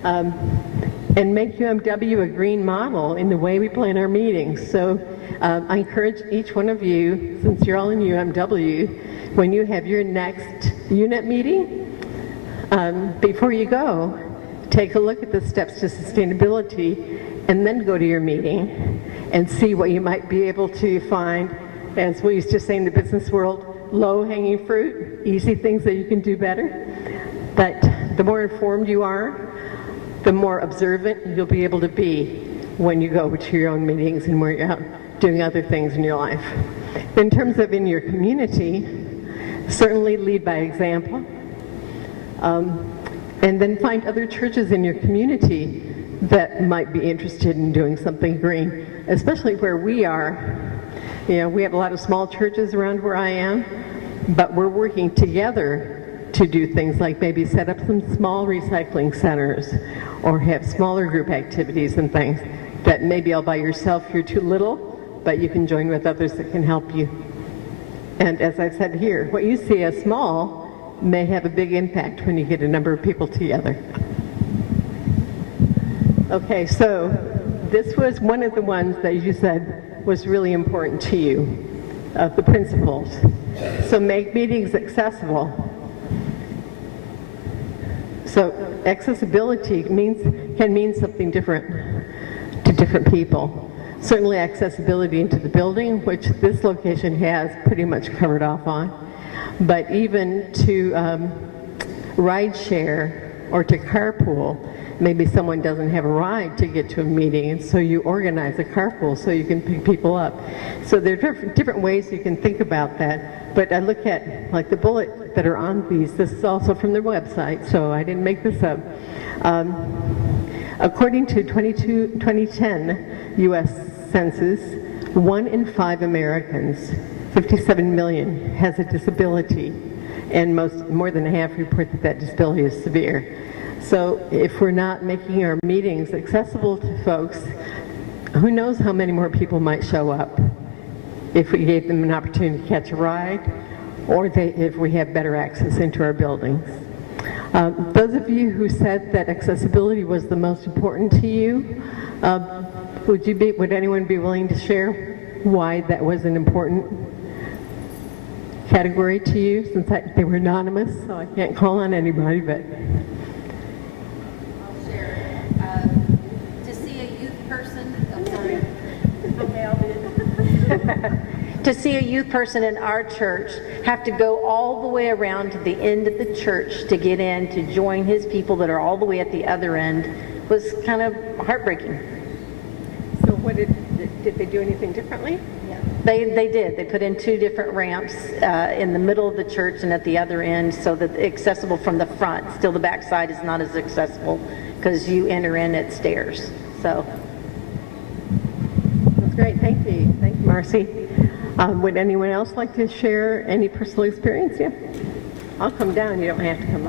And make UMW a green model in the way we plan our meetings. So I encourage each one of you, since you're all in UMW, when you have your next unit meeting, before you go, take a look at the steps to sustainability and then go to your meeting and see what you might be able to find, as we used to say in the business world, low-hanging fruit, easy things that you can do better. But the more informed you are, the more observant you'll be able to be when you go to your own meetings and where you're out doing other things in your life. In terms of in your community, certainly lead by example. And then find other churches in your community that might be interested in doing something green, especially where we are. We have a lot of small churches around where I am, but we're working together to do things like maybe set up some small recycling centers or have smaller group activities and things that maybe all by yourself you're too little, but you can join with others that can help you. And as I've said here, what you see as small may have a big impact when you get a number of people together. Okay, so this was one of the ones that you said was really important to you, of the principles. So make meetings accessible. So accessibility can mean something different to different people. Certainly accessibility into the building, which this location has pretty much covered off on, but even to ride share or to carpool. Maybe someone doesn't have a ride to get to a meeting, and so you organize a carpool so you can pick people up. So there are different ways you can think about that. But I look at like the bullet that are on these. This is also from their website, so I didn't make this up. According to 2010 U.S. Census, 1 in 5 Americans, 57 million, has a disability, and more than half report that that disability is severe. So if we're not making our meetings accessible to folks, who knows how many more people might show up if we gave them an opportunity to catch a ride, or if we have better access into our buildings. Those of you who said that accessibility was the most important to you, would anyone be willing to share why that was an important category to you? Since they were anonymous, so I can't call on anybody, but... To see a youth person in our church have to go all the way around to the end of the church to get in to join his people that are all the way at the other end was kind of heartbreaking. So what did they do anything differently? They did. They put in 2 different ramps in the middle of the church and at the other end, so that accessible from the front. Still, the back side is not as accessible because you enter in at stairs. So that's great. Thank you, Marcy. Would anyone else like to share any personal experience? Yeah, I'll come down. You don't have to come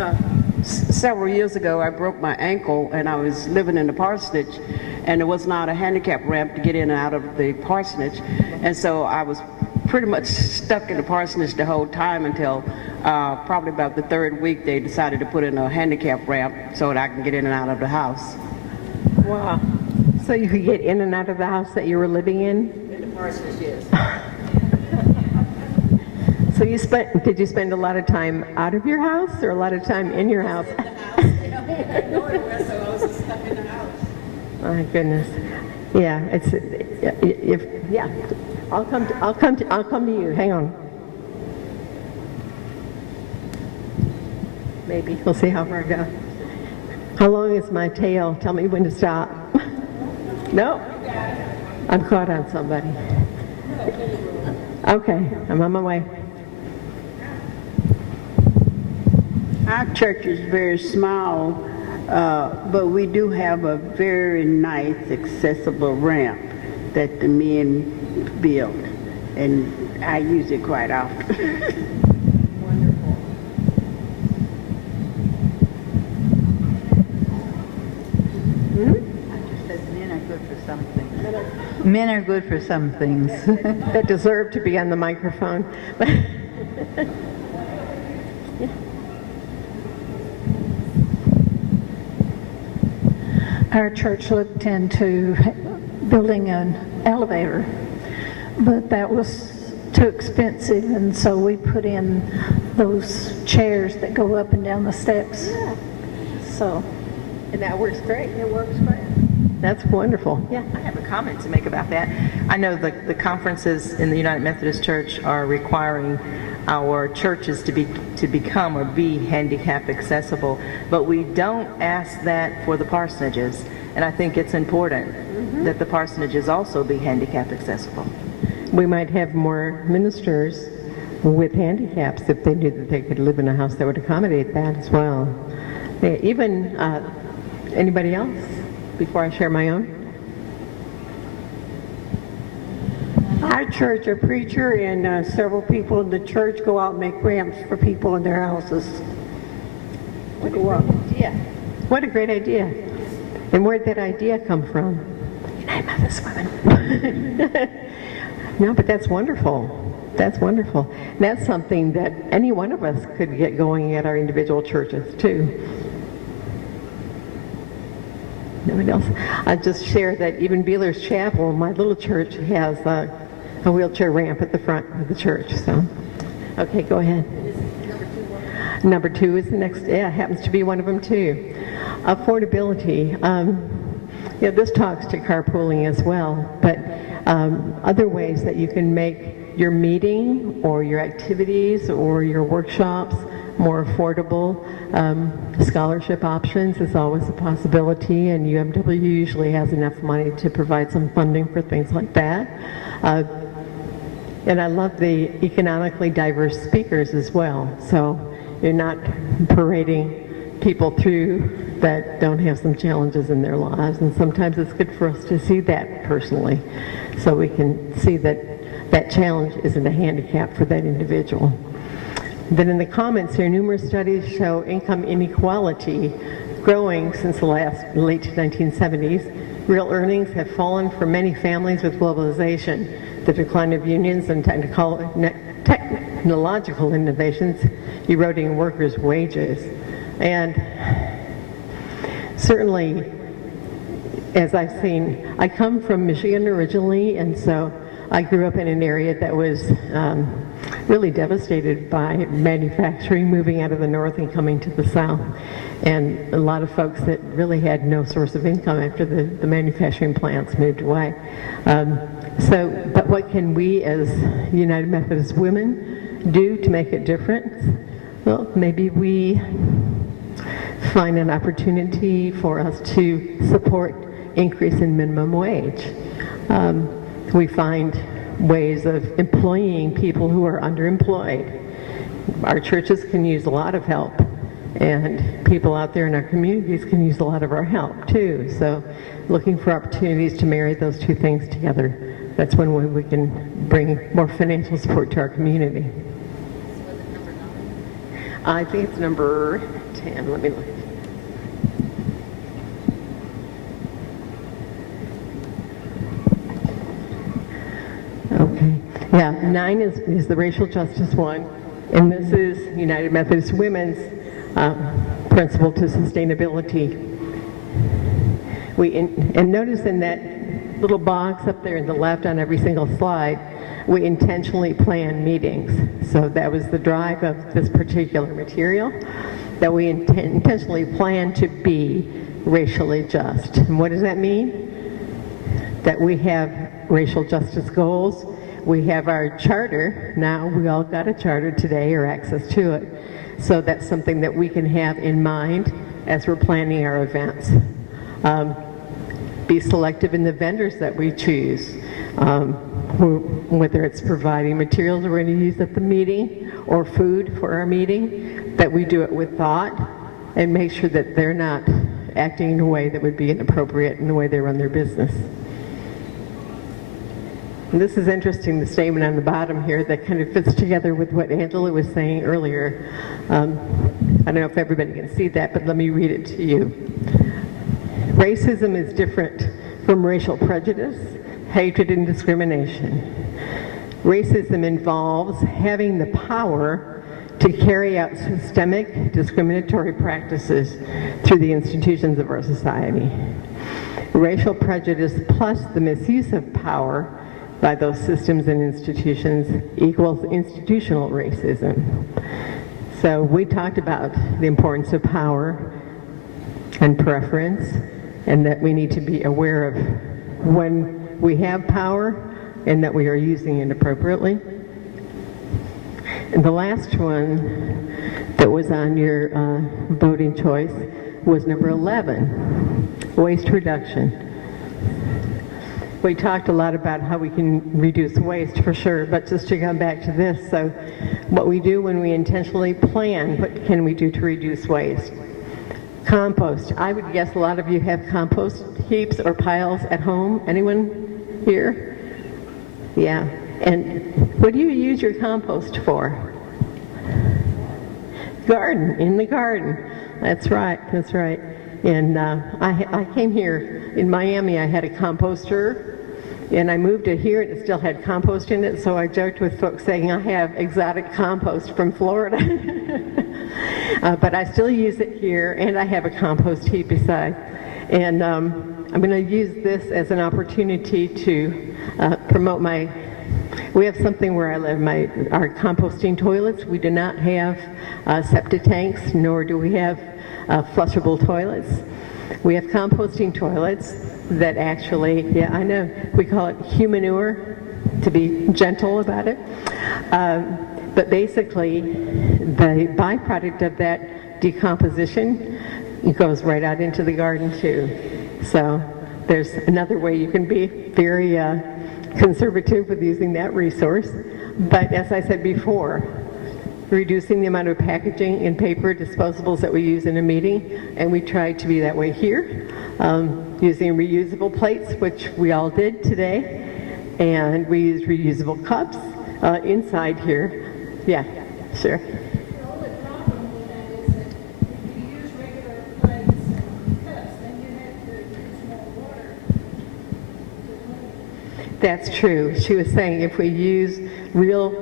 up. Several years ago, I broke my ankle, and I was living in the parsonage, and there was not a handicap ramp to get in and out of the parsonage, and so I was pretty much stuck in the parsonage the whole time until probably about the 3rd week they decided to put in a handicap ramp so that I can get in and out of the house. Wow. So you could get in and out of the house that you were living in? In the parsonage, yes. So did you spend a lot of time out of your house or a lot of time in your house? So I was just stuck in the house. My goodness. Yeah, I'll come to you. Hang on. maybe. We'll see how far I go. How long is my tail? Tell me when to stop. No? I'm caught on somebody. Okay, I'm on my way. Our church is very small, but we do have a very nice, accessible ramp that the men build, and I use it quite often. Men are good for some things. That deserve to be on the microphone. Our church looked into building an elevator, but that was too expensive, and so we put in those chairs that go up and down the steps. Yeah. So, And that works great. it works great. That's wonderful. Yeah, I have a comment to make about that. I know the conferences in the United Methodist Church are requiring our churches to become or be handicap accessible, but we don't ask that for the parsonages, and I think it's important that the parsonages also be handicap accessible. We might have more ministers with handicaps if they knew that they could live in a house that would accommodate that as well. Even anybody else before I share my own? Our church, a preacher and several people in the church go out and make ramps for people in their houses. What a great idea. What a great idea. And where'd that idea come from? United Methodist Women. No, but that's wonderful. That's wonderful. That's something that any one of us could get going at our individual churches too. Nobody else? I'll just share that even Beeler's Chapel, my little church, has a wheelchair ramp at the front of the church. So, okay, go ahead. Number two is the next. Yeah, happens to be one of them too. Affordability. Yeah, this talks to carpooling as well, but other ways that you can make your meeting or your activities or your workshops more affordable. Scholarship options is always a possibility, and UMW usually has enough money to provide some funding for things like that. And I love the economically diverse speakers as well. So you're not parading people through that don't have some challenges in their lives, and sometimes it's good for us to see that personally, so we can see that that challenge isn't a handicap for that individual. Then in the comments here, numerous studies show income inequality growing since the late 1970s. Real earnings have fallen for many families with globalization. The decline of unions and technological innovations eroding workers' wages. And certainly, as I've seen, I come from Michigan originally, and so I grew up in an area that was really devastated by manufacturing moving out of the north and coming to the south, and a lot of folks that really had no source of income after the manufacturing plants moved away. But what can we as United Methodist women do to make a difference? Well, maybe we find an opportunity for us to support increase in minimum wage. We find ways of employing people who are underemployed. Our churches can use a lot of help, and people out there in our communities can use a lot of our help too. So looking for opportunities to marry those two things together, that's one way we can bring more financial support to our community. I think it's number 10. Let me look. Okay. Yeah, 9 is the racial justice one, and this is United Methodist Women's principle to sustainability. And notice in that little box up there in the left on every single slide, we intentionally plan meetings. So that was the drive of this particular material, that we intentionally plan to be racially just. And what does that mean? That we have racial justice goals. we have our charter. Now we all got a charter today or access to it. So that's something that we can have in mind as we're planning our events. Be selective in the vendors that we choose, whether it's providing materials we're going to use at the meeting or food for our meeting, that we do it with thought and make sure that they're not acting in a way that would be inappropriate in the way they run their business. And this is interesting, the statement on the bottom here that kind of fits together with what Angela was saying earlier. I don't know if everybody can see that, but let me read it to you. Racism is different from racial prejudice, hatred, and discrimination. Racism involves having the power to carry out systemic discriminatory practices through the institutions of our society. Racial prejudice plus the misuse of power by those systems and institutions equals institutional racism. So we talked about the importance of power and preference, and that we need to be aware of when we have power and that we are using it appropriately. And the last one that was on your voting choice was number 11, waste reduction. We talked a lot about how we can reduce waste for sure, but just to come back to this, so what we do when we intentionally plan, what can we do to reduce waste? Compost. I would guess a lot of you have compost heaps or piles at home. Anyone here? Yeah. And what do you use your compost for? Garden, in the garden. That's right, that's right. And I came here in Miami, I had a composter, and I moved it here and it still had compost in it, so I joked with folks saying I have exotic compost from Florida. But I still use it here, and I have a compost heap beside. And I'm going to use this as an opportunity to promote we have something where I live, our composting toilets. We do not have septic tanks, nor do we have flushable toilets. We have composting toilets that actually, yeah, I know, we call it humanure, to be gentle about it. But basically, the byproduct of that decomposition goes right out into the garden too. So there's another way you can be very conservative with using that resource. But as I said before, reducing the amount of packaging and paper disposables that we use in a meeting, and we try to be that way here, using reusable plates, which we all did today, and we use reusable cups inside here. Yeah, sure. The only problem with that is that if you use regular plates and cups, then you have to use more water to clean. That's true. She was saying if we use real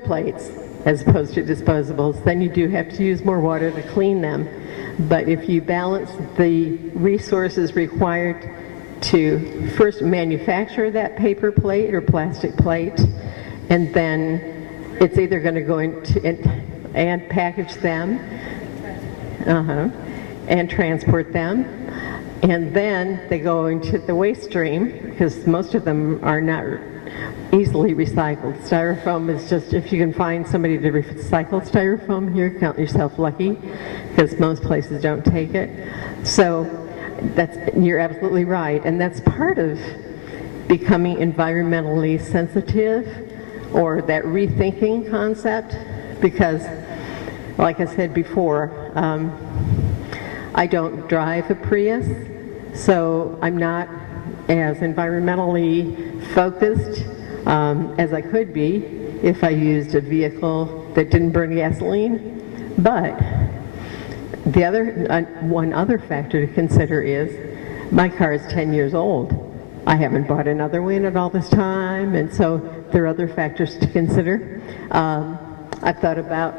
plates as opposed to disposables, then you do have to use more water to clean them. But if you balance the resources required to first manufacture that paper plate or plastic plate, and then it's either going to go into and package them, and transport them, and then they go into the waste stream, because most of them are not easily recycled. Styrofoam is just, if you can find somebody to recycle styrofoam here, count yourself lucky, because most places don't take it. So you're absolutely right, and that's part of becoming environmentally sensitive, or that rethinking concept, because like I said before, I don't drive a Prius, so I'm not as environmentally focused as I could be if I used a vehicle that didn't burn gasoline. But the one other factor to consider is my car is 10 years old. I haven't bought another one in all this time, and so there are other factors to consider. I've thought about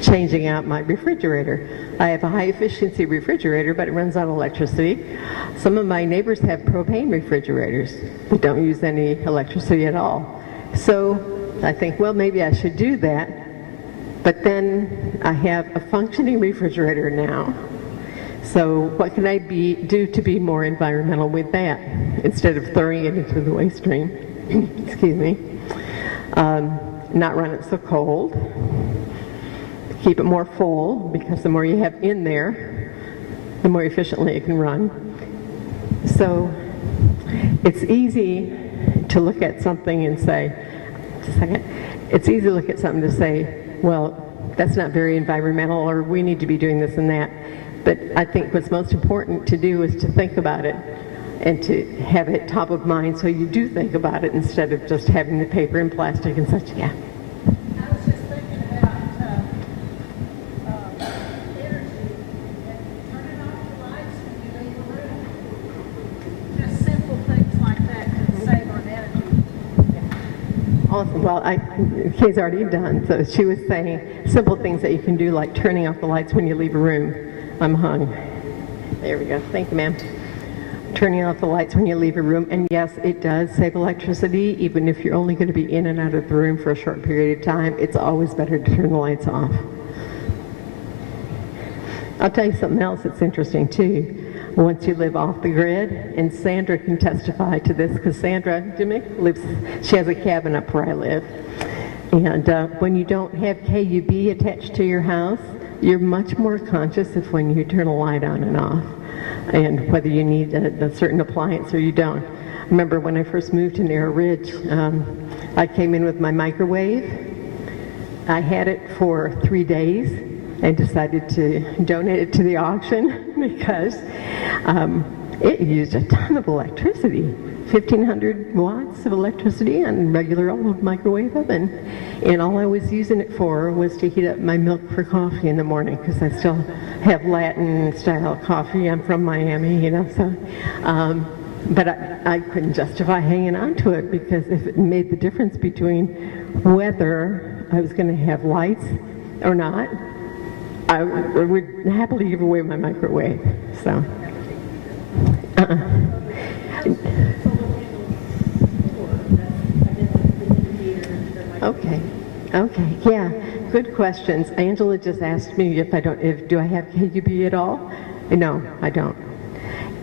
changing out my refrigerator. I have a high-efficiency refrigerator, but it runs on electricity. Some of my neighbors have propane refrigerators that don't use any electricity at all. So I think, well, maybe I should do that. But then I have a functioning refrigerator now. So what can I do to be more environmental with that instead of throwing it into the waste stream? excuse me, not run it so cold, keep it more full, because the more you have in there, the more efficiently it can run. So it's easy to look at something and say, just a second, it's easy to look at something to say, well, that's not very environmental, or we need to be doing this and that. But I think what's most important to do is to think about it and to have it top of mind, so you do think about it instead of just having the paper and plastic and such. Yeah. I was just thinking about energy and turning off the lights when you leave a room. Just simple things like that can save on energy. Awesome. Well, Kay's already done, so she was saying simple things that you can do, like turning off the lights when you leave a room. I'm hung. There we go. Thank you, ma'am. Turning off the lights when you leave a room, and yes, it does save electricity. Even if you're only going to be in and out of the room for a short period of time, it's always better to turn the lights off. I'll tell you something else that's interesting too. Once you live off the grid, and Sandra can testify to this, because Sandra she has a cabin up where I live, and when you don't have KUB attached to your house, you're much more conscious of when you turn a light on and off, and whether you need a certain appliance or you don't. I remember when I first moved to Narrow Ridge, I came in with my microwave. I had it for 3 days and decided to donate it to the auction because it used a ton of electricity, 1,500 watts of electricity on regular old microwave oven. And all I was using it for was to heat up my milk for coffee in the morning, because I still have Latin style coffee. I'm from Miami, so. But I couldn't justify hanging on to it, because if it made the difference between whether I was going to have lights or not, I would happily give away my microwave. So. Okay, yeah, good questions. Angela just asked me if do I have KUB at all? No, I don't.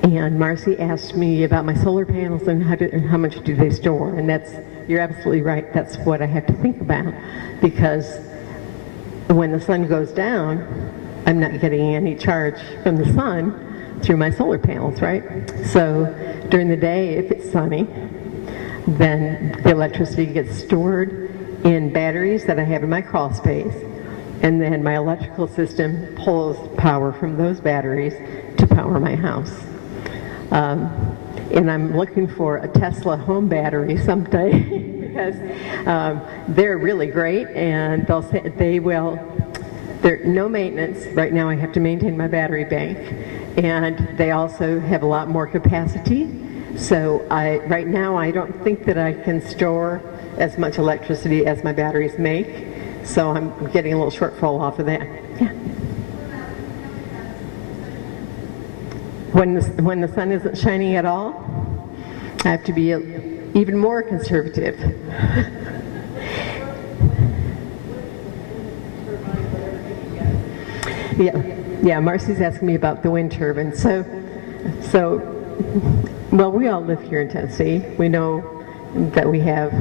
And Marcy asked me about my solar panels and how much do they store, and you're absolutely right. That's what I have to think about, because when the sun goes down, I'm not getting any charge from the sun through my solar panels, right? So during the day, if it's sunny, then the electricity gets stored in batteries that I have in my crawl space, and then my electrical system pulls power from those batteries to power my house. And I'm looking for a Tesla home battery someday because they're really great, and they're no maintenance. Right now I have to maintain my battery bank, and they also have a lot more capacity. So right now I don't think that I can store as much electricity as my batteries make, so I'm getting a little shortfall off of that. Yeah. When the sun isn't shining at all, I have to be even more conservative. Yeah, Marcy's asking me about the wind turbine. So, well, we all live here in Tennessee. We know that we have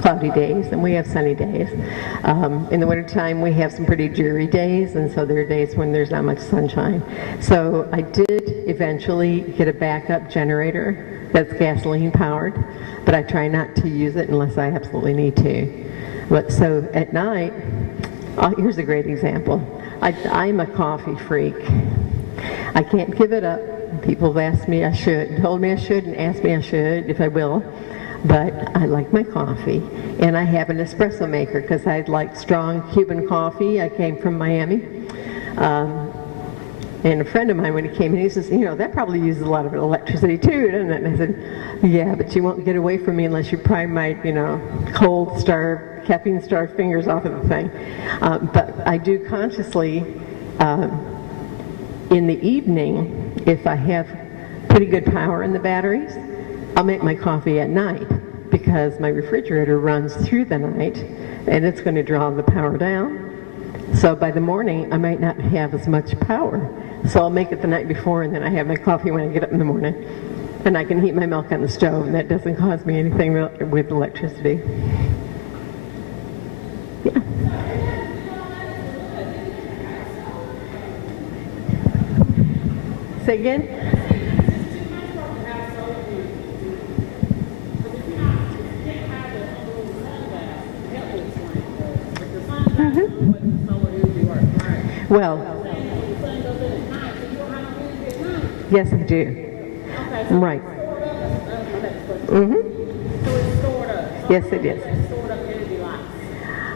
cloudy days and we have sunny days. In the wintertime, we have some pretty dreary days, and so there are days when there's not much sunshine. So I did eventually get a backup generator that's gasoline powered, but I try not to use it unless I absolutely need to. But so at night, here's a great example. I'm a coffee freak. I can't give it up. People have asked me I should, told me I should, and asked me I should, if I will. But I like my coffee, and I have an espresso maker because I like strong Cuban coffee. I came from Miami, and a friend of mine, when he came in, he says, that probably uses a lot of electricity too, doesn't it? And I said, yeah, but you won't get away from me unless you pry my, caffeine-starved fingers off of the thing. But I do consciously, in the evening, if I have pretty good power in the batteries, I'll make my coffee at night, because my refrigerator runs through the night and it's going to draw the power down. So by the morning, I might not have as much power. So I'll make it the night before, and then I have my coffee when I get up in the morning. And I can heat my milk on the stove, and that doesn't cost me anything with electricity. Yeah. Say again? Well, yes, I do. Right. Yes, it is.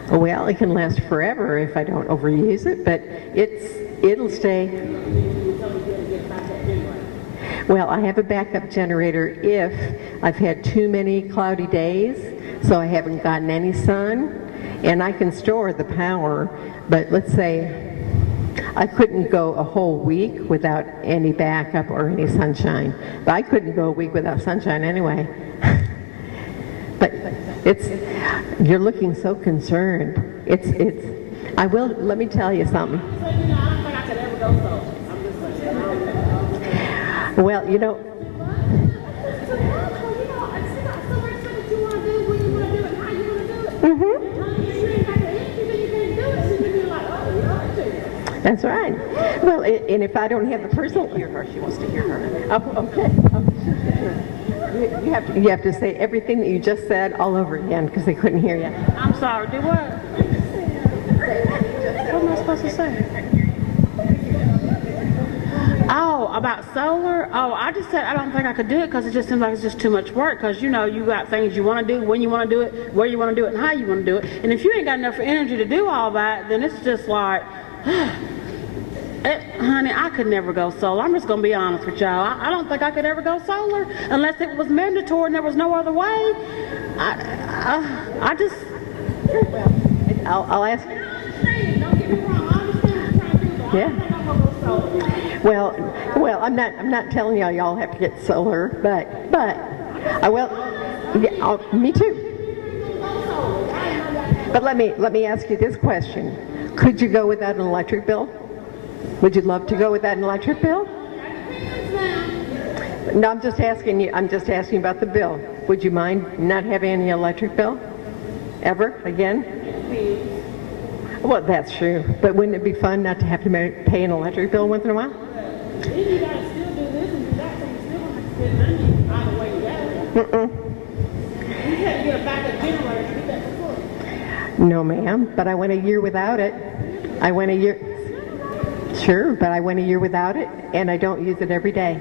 Well, it can last forever if I don't overuse it, but it'll stay. Well, I have a backup generator if I've had too many cloudy days, so I haven't gotten any sun, and I can store the power, but let's say I couldn't go a whole week without any backup or any sunshine. But I couldn't go a week without sunshine anyway. But you're looking so concerned. Let me tell you something. Well, you know, that's right. Well, and if I don't have the personal... Hear her. She wants to hear her. Oh, okay. You have to say everything that you just said all over again because they couldn't hear you. I'm sorry. Do what? What am I supposed to say? Oh, about solar? Oh, I just said I don't think I could do it because it just seems like it's just too much work because, you know, you got things you want to do, when you want to do it, where you want to do it, and how you want to do it. And if you ain't got enough energy to do all that, then it's just like... honey, I could never go solar. I'm just going to be honest with y'all. I don't think I could ever go solar unless it was mandatory and there was no other way. I just... I'll ask... Yeah. Well, I'm not telling y'all have to get solar, but I will. Yeah, me too. But let me ask you this question: could you go without an electric bill? Would you love to go without an electric bill? No, I'm just asking you. I'm just asking about the bill. Would you mind not having any electric bill ever again? Well, that's true. But wouldn't it be fun not to have to pay an electric bill once in a while? Then you got to still do this and do that, so you still have to spend money either way you got it. You can't get a backup generator to do that before. No, ma'am. But I went a year without it. I went a year. Sure, but I went a year without it, and I don't use it every day.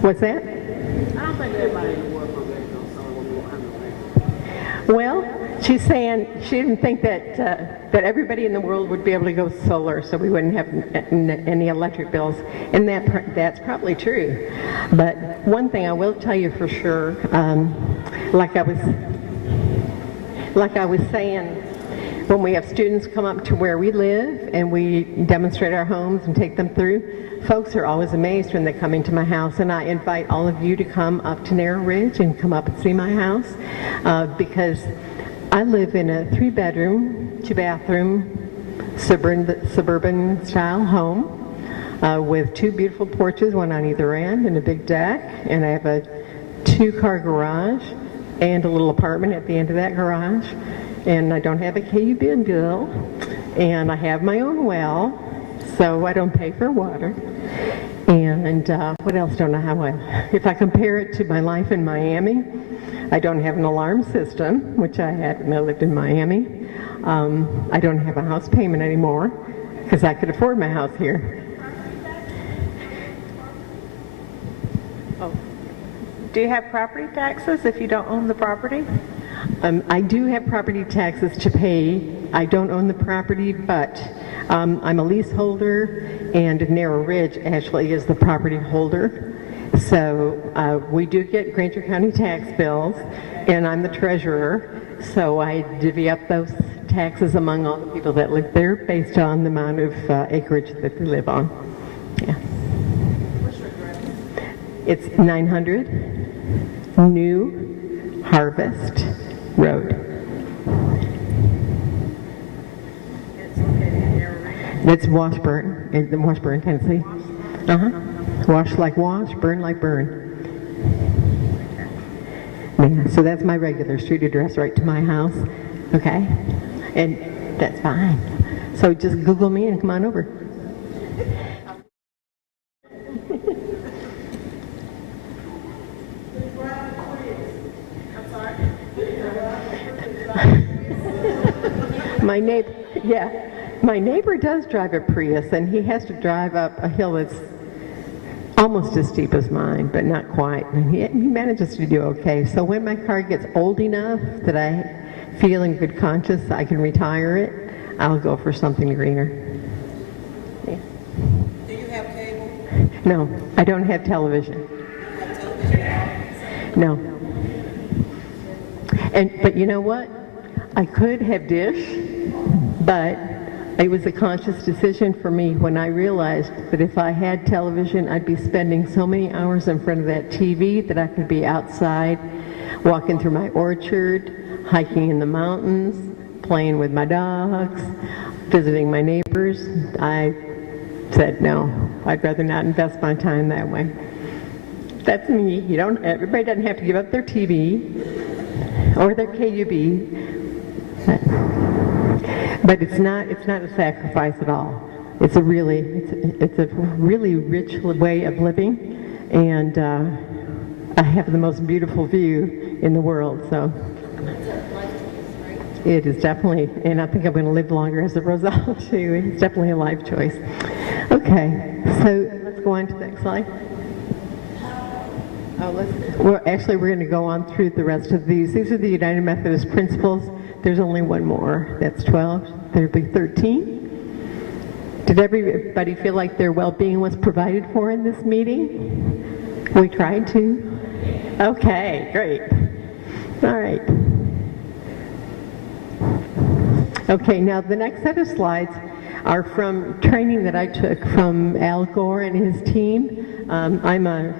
What's that? I don't think everybody in the world will get solar. Well, she's saying she didn't think that that everybody in the world would be able to go solar, so we wouldn't have any electric bills, and that's probably true. But one thing I will tell you for sure, like I was saying, when we have students come up to where we live and we demonstrate our homes and take them through, folks are always amazed when they come into my house, and I invite all of you to come up to Narrow Ridge and come up and see my house because I live in a 3-bedroom, 2-bathroom, suburban style home with 2 beautiful porches, one on either end, and a big deck, and I have a 2-car garage and a little apartment at the end of that garage. And I don't have a KU bill, and I have my own well, so I don't pay for water. And what else don't I have? If I compare it to my life in Miami, I don't have an alarm system, which I had when I lived in Miami. I don't have a house payment anymore because I could afford my house here. Oh. Do you have property taxes if you don't own the property? I do have property taxes to pay. I don't own the property, but I'm a leaseholder, and Narrow Ridge actually is the property holder. So we do get Granger County tax bills, and I'm the treasurer, so I divvy up those taxes among all the people that live there based on the amount of acreage that they live on. Yeah. What's your address? It's 900 New Harvest Road. It's located in Narrow Ridge. It's Washburn, in Washburn, Tennessee. Wash like wash, burn like burn. Yeah, so that's my regular street address right to my house. Okay? And that's fine. So just Google me and come on over. My neighbor does drive a Prius, and he has to drive up a hill that's almost as steep as mine, but not quite. And he manages to do okay. So when my car gets old enough that I feel in good conscience I can retire it, I'll go for something greener. Yeah. Do you have cable? No, I don't have television. You have television? No. But you know what? I could have Dish, but it was a conscious decision for me when I realized that if I had television, I'd be spending so many hours in front of that TV that I could be outside, walking through my orchard, hiking in the mountains, playing with my dogs, visiting my neighbors. I said, no, I'd rather not invest my time that way. That's me. Everybody doesn't have to give up their TV or their KUB. But it's not a sacrifice at all. It's a really rich way of living, and I have the most beautiful view in the world. So it is definitely, and I think I'm going to live longer as a result too. It's definitely a life choice. Okay, so let's go on to the next slide. We're going to go on through the rest of these. These are the United Methodist principles. There's only one more. That's 12. There'll be 13. Did everybody feel like their well-being was provided for in this meeting? We tried to. Okay, great. All right. Okay, now the next set of slides are from training that I took from Al Gore and his team. I'm a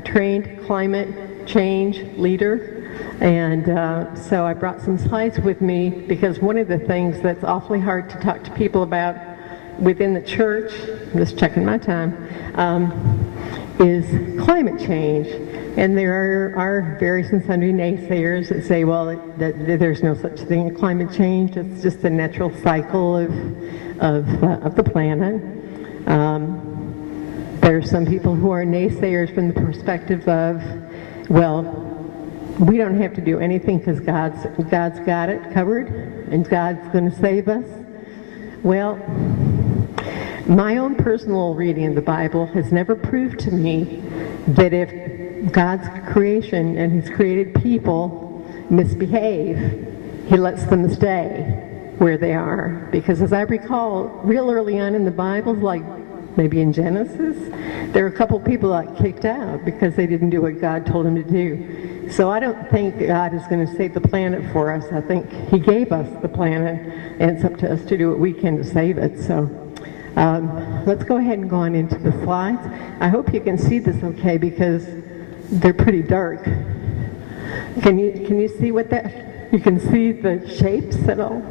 trained climate change leader. And so I brought some slides with me because one of the things that's awfully hard to talk to people about within the church, I'm just checking my time, is climate change. And there are various and sundry naysayers that say, well, that there's no such thing as climate change. It's just the natural cycle of the planet. There are some people who are naysayers from the perspective of, well, we don't have to do anything because God's got it covered and God's going to save us. Well, my own personal reading of the Bible has never proved to me that if God's creation and his created people misbehave, he lets them stay where they are. Because as I recall, real early on in the Bible, like maybe in Genesis, there were a couple people that got kicked out because they didn't do what God told them to do. So I don't think God is going to save the planet for us. I think he gave us the planet, and it's up to us to do what we can to save it. So let's go ahead and go on into the slides. I hope you can see this okay because they're pretty dark. Can you see what that? You can see the shapes at all?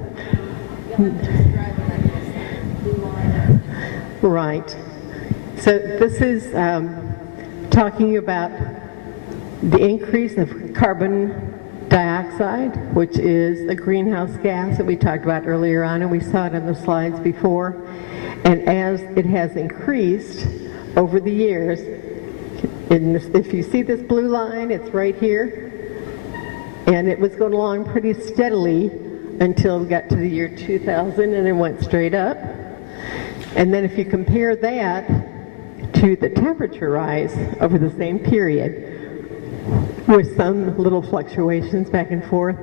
Right. So this is talking about the increase of carbon dioxide, which is a greenhouse gas that we talked about earlier on, and we saw it on the slides before. And as it has increased over the years, if you see this blue line, it's right here, and it was going along pretty steadily until we got to the year 2000, and it went straight up. And then if you compare that to the temperature rise over the same period, with some little fluctuations back and forth,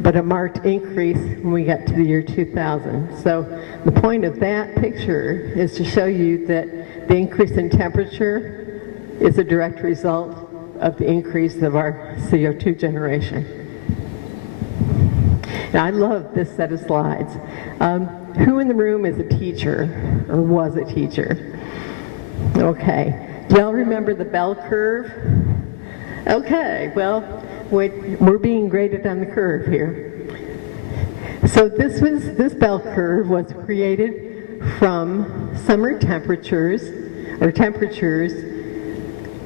but a marked increase when we got to the year 2000. So the point of that picture is to show you that the increase in temperature is a direct result of the increase of our CO2 generation. Now, I love this set of slides. Who in the room is a teacher or was a teacher? Okay. Do y'all remember the bell curve? Okay, well, we're being graded on the curve here. So this bell curve was created from summer temperatures or temperatures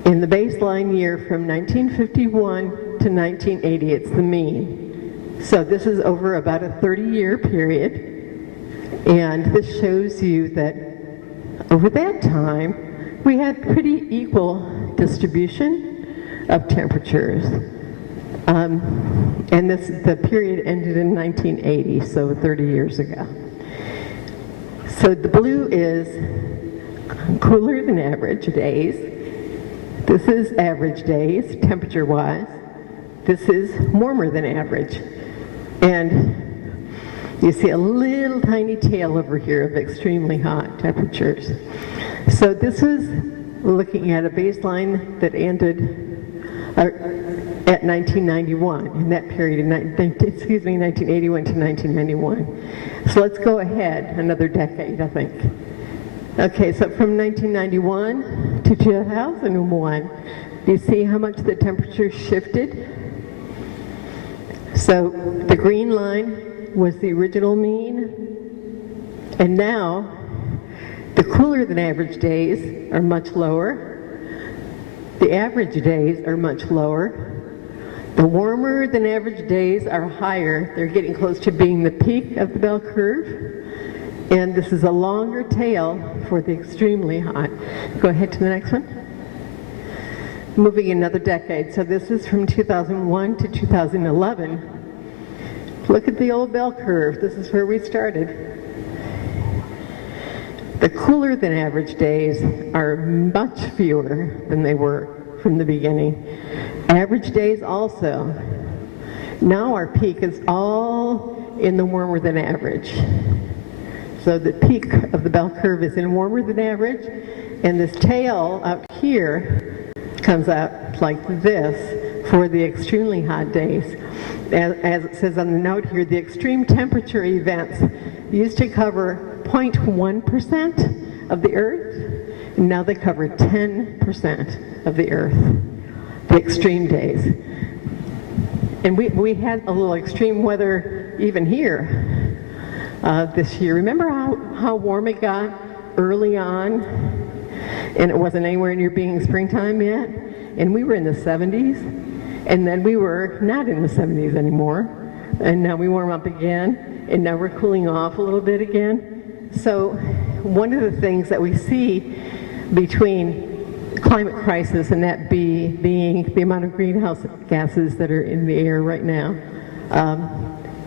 in the baseline year from 1951 to 1980. It's the mean. So this is over about a 30-year period. And this shows you that over that time, we had pretty equal distribution of temperatures. And the period ended in 1980, so 30 years ago. So the blue is cooler than average days. This is average days, temperature-wise. This is warmer than average. And you see a little tiny tail over here of extremely hot temperatures. So this is looking at a baseline that ended at 1991, in that period, 1981 to 1991. So let's go ahead another decade, I think. Okay, so from 1991 to 2001, do you see how much the temperature shifted? So the green line was the original mean, and now the cooler than average days are much lower, the average days are much lower, the warmer than average days are higher. They're getting close to being the peak of the bell curve, and this is a longer tail for the extremely hot. Go ahead to the next one. Moving another decade, so this is from 2001 to 2011. Look at the old bell curve. This is where we started. The cooler than average days are much fewer than they were from the beginning. Average days also. Now our peak is all in the warmer than average. So the peak of the bell curve is in warmer than average, and this tail up here comes out like this for the extremely hot days. As it says on the note here, the extreme temperature events used to cover 0.1% of the Earth, and now they cover 10% of the Earth, the extreme days. And we had a little extreme weather even here this year. Remember how warm it got early on, and it wasn't anywhere near being springtime yet? And we were in the 70s. And then we were not in the 70s anymore, and now we warm up again, and now we're cooling off a little bit again. So one of the things that we see between climate crisis and that being the amount of greenhouse gases that are in the air right now,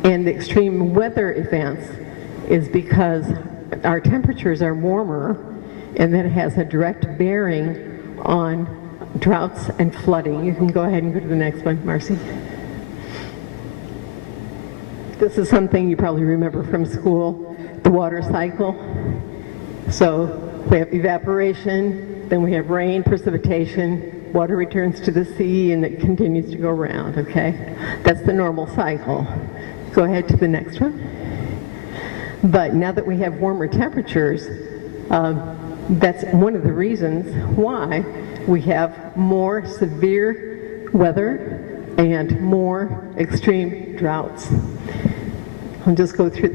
and the extreme weather events is because our temperatures are warmer, and that has a direct bearing on droughts and flooding. You can go ahead and go to the next one, Marcy. This is something you probably remember from school, the water cycle. So we have evaporation, then we have rain, precipitation, water returns to the sea, and it continues to go around, okay? That's the normal cycle. Go ahead to the next one. But now that we have warmer temperatures, that's one of the reasons why we have more severe weather and more extreme droughts. I'll just go through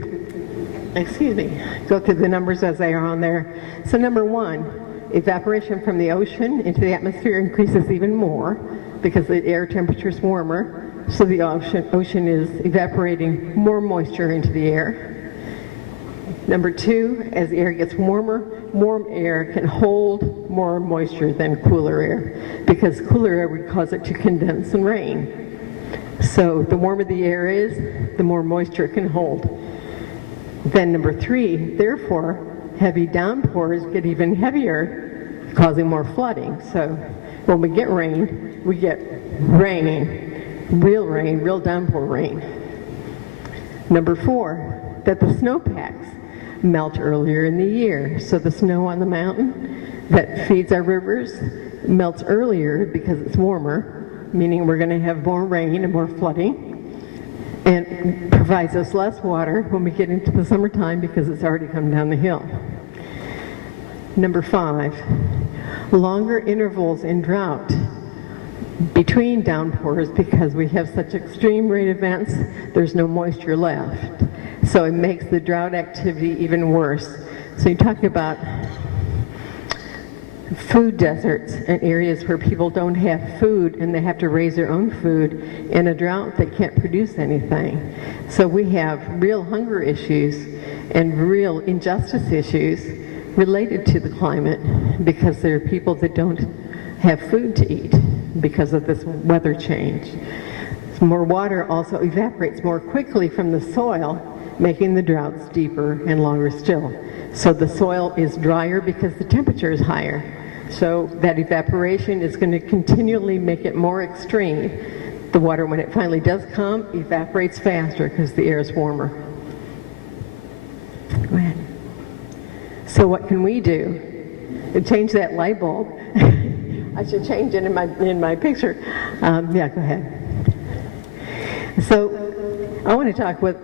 the numbers as they are on there. So number one, evaporation from the ocean into the atmosphere increases even more because the air temperature is warmer, so the ocean is evaporating more moisture into the air. Number two, as the air gets warmer, warm air can hold more moisture than cooler air, because cooler air would cause it to condense and rain. So the warmer the air is, the more moisture it can hold. Then number three, therefore, heavy downpours get even heavier, causing more flooding. So when we get rain, real downpour rain. Number four, that the snowpacks melt earlier in the year. So the snow on the mountain that feeds our rivers melts earlier because it's warmer, meaning we're going to have more rain and more flooding, and provides us less water when we get into the summertime because it's already come down the hill. Number five, longer intervals in drought between downpours because we have such extreme rain events, there's no moisture left. So it makes the drought activity even worse. So you talk about food deserts and areas where people don't have food and they have to raise their own food. In a drought, they can't produce anything. So we have real hunger issues and real injustice issues related to the climate because there are people that don't have food to eat because of this weather change. More water also evaporates more quickly from the soil, making the droughts deeper and longer still. So the soil is drier because the temperature is higher. So that evaporation is going to continually make it more extreme. The water, when it finally does come, evaporates faster because the air is warmer. Go ahead. So what can we do to change that light bulb? I should change it in my picture. Yeah, go ahead. So I want to talk with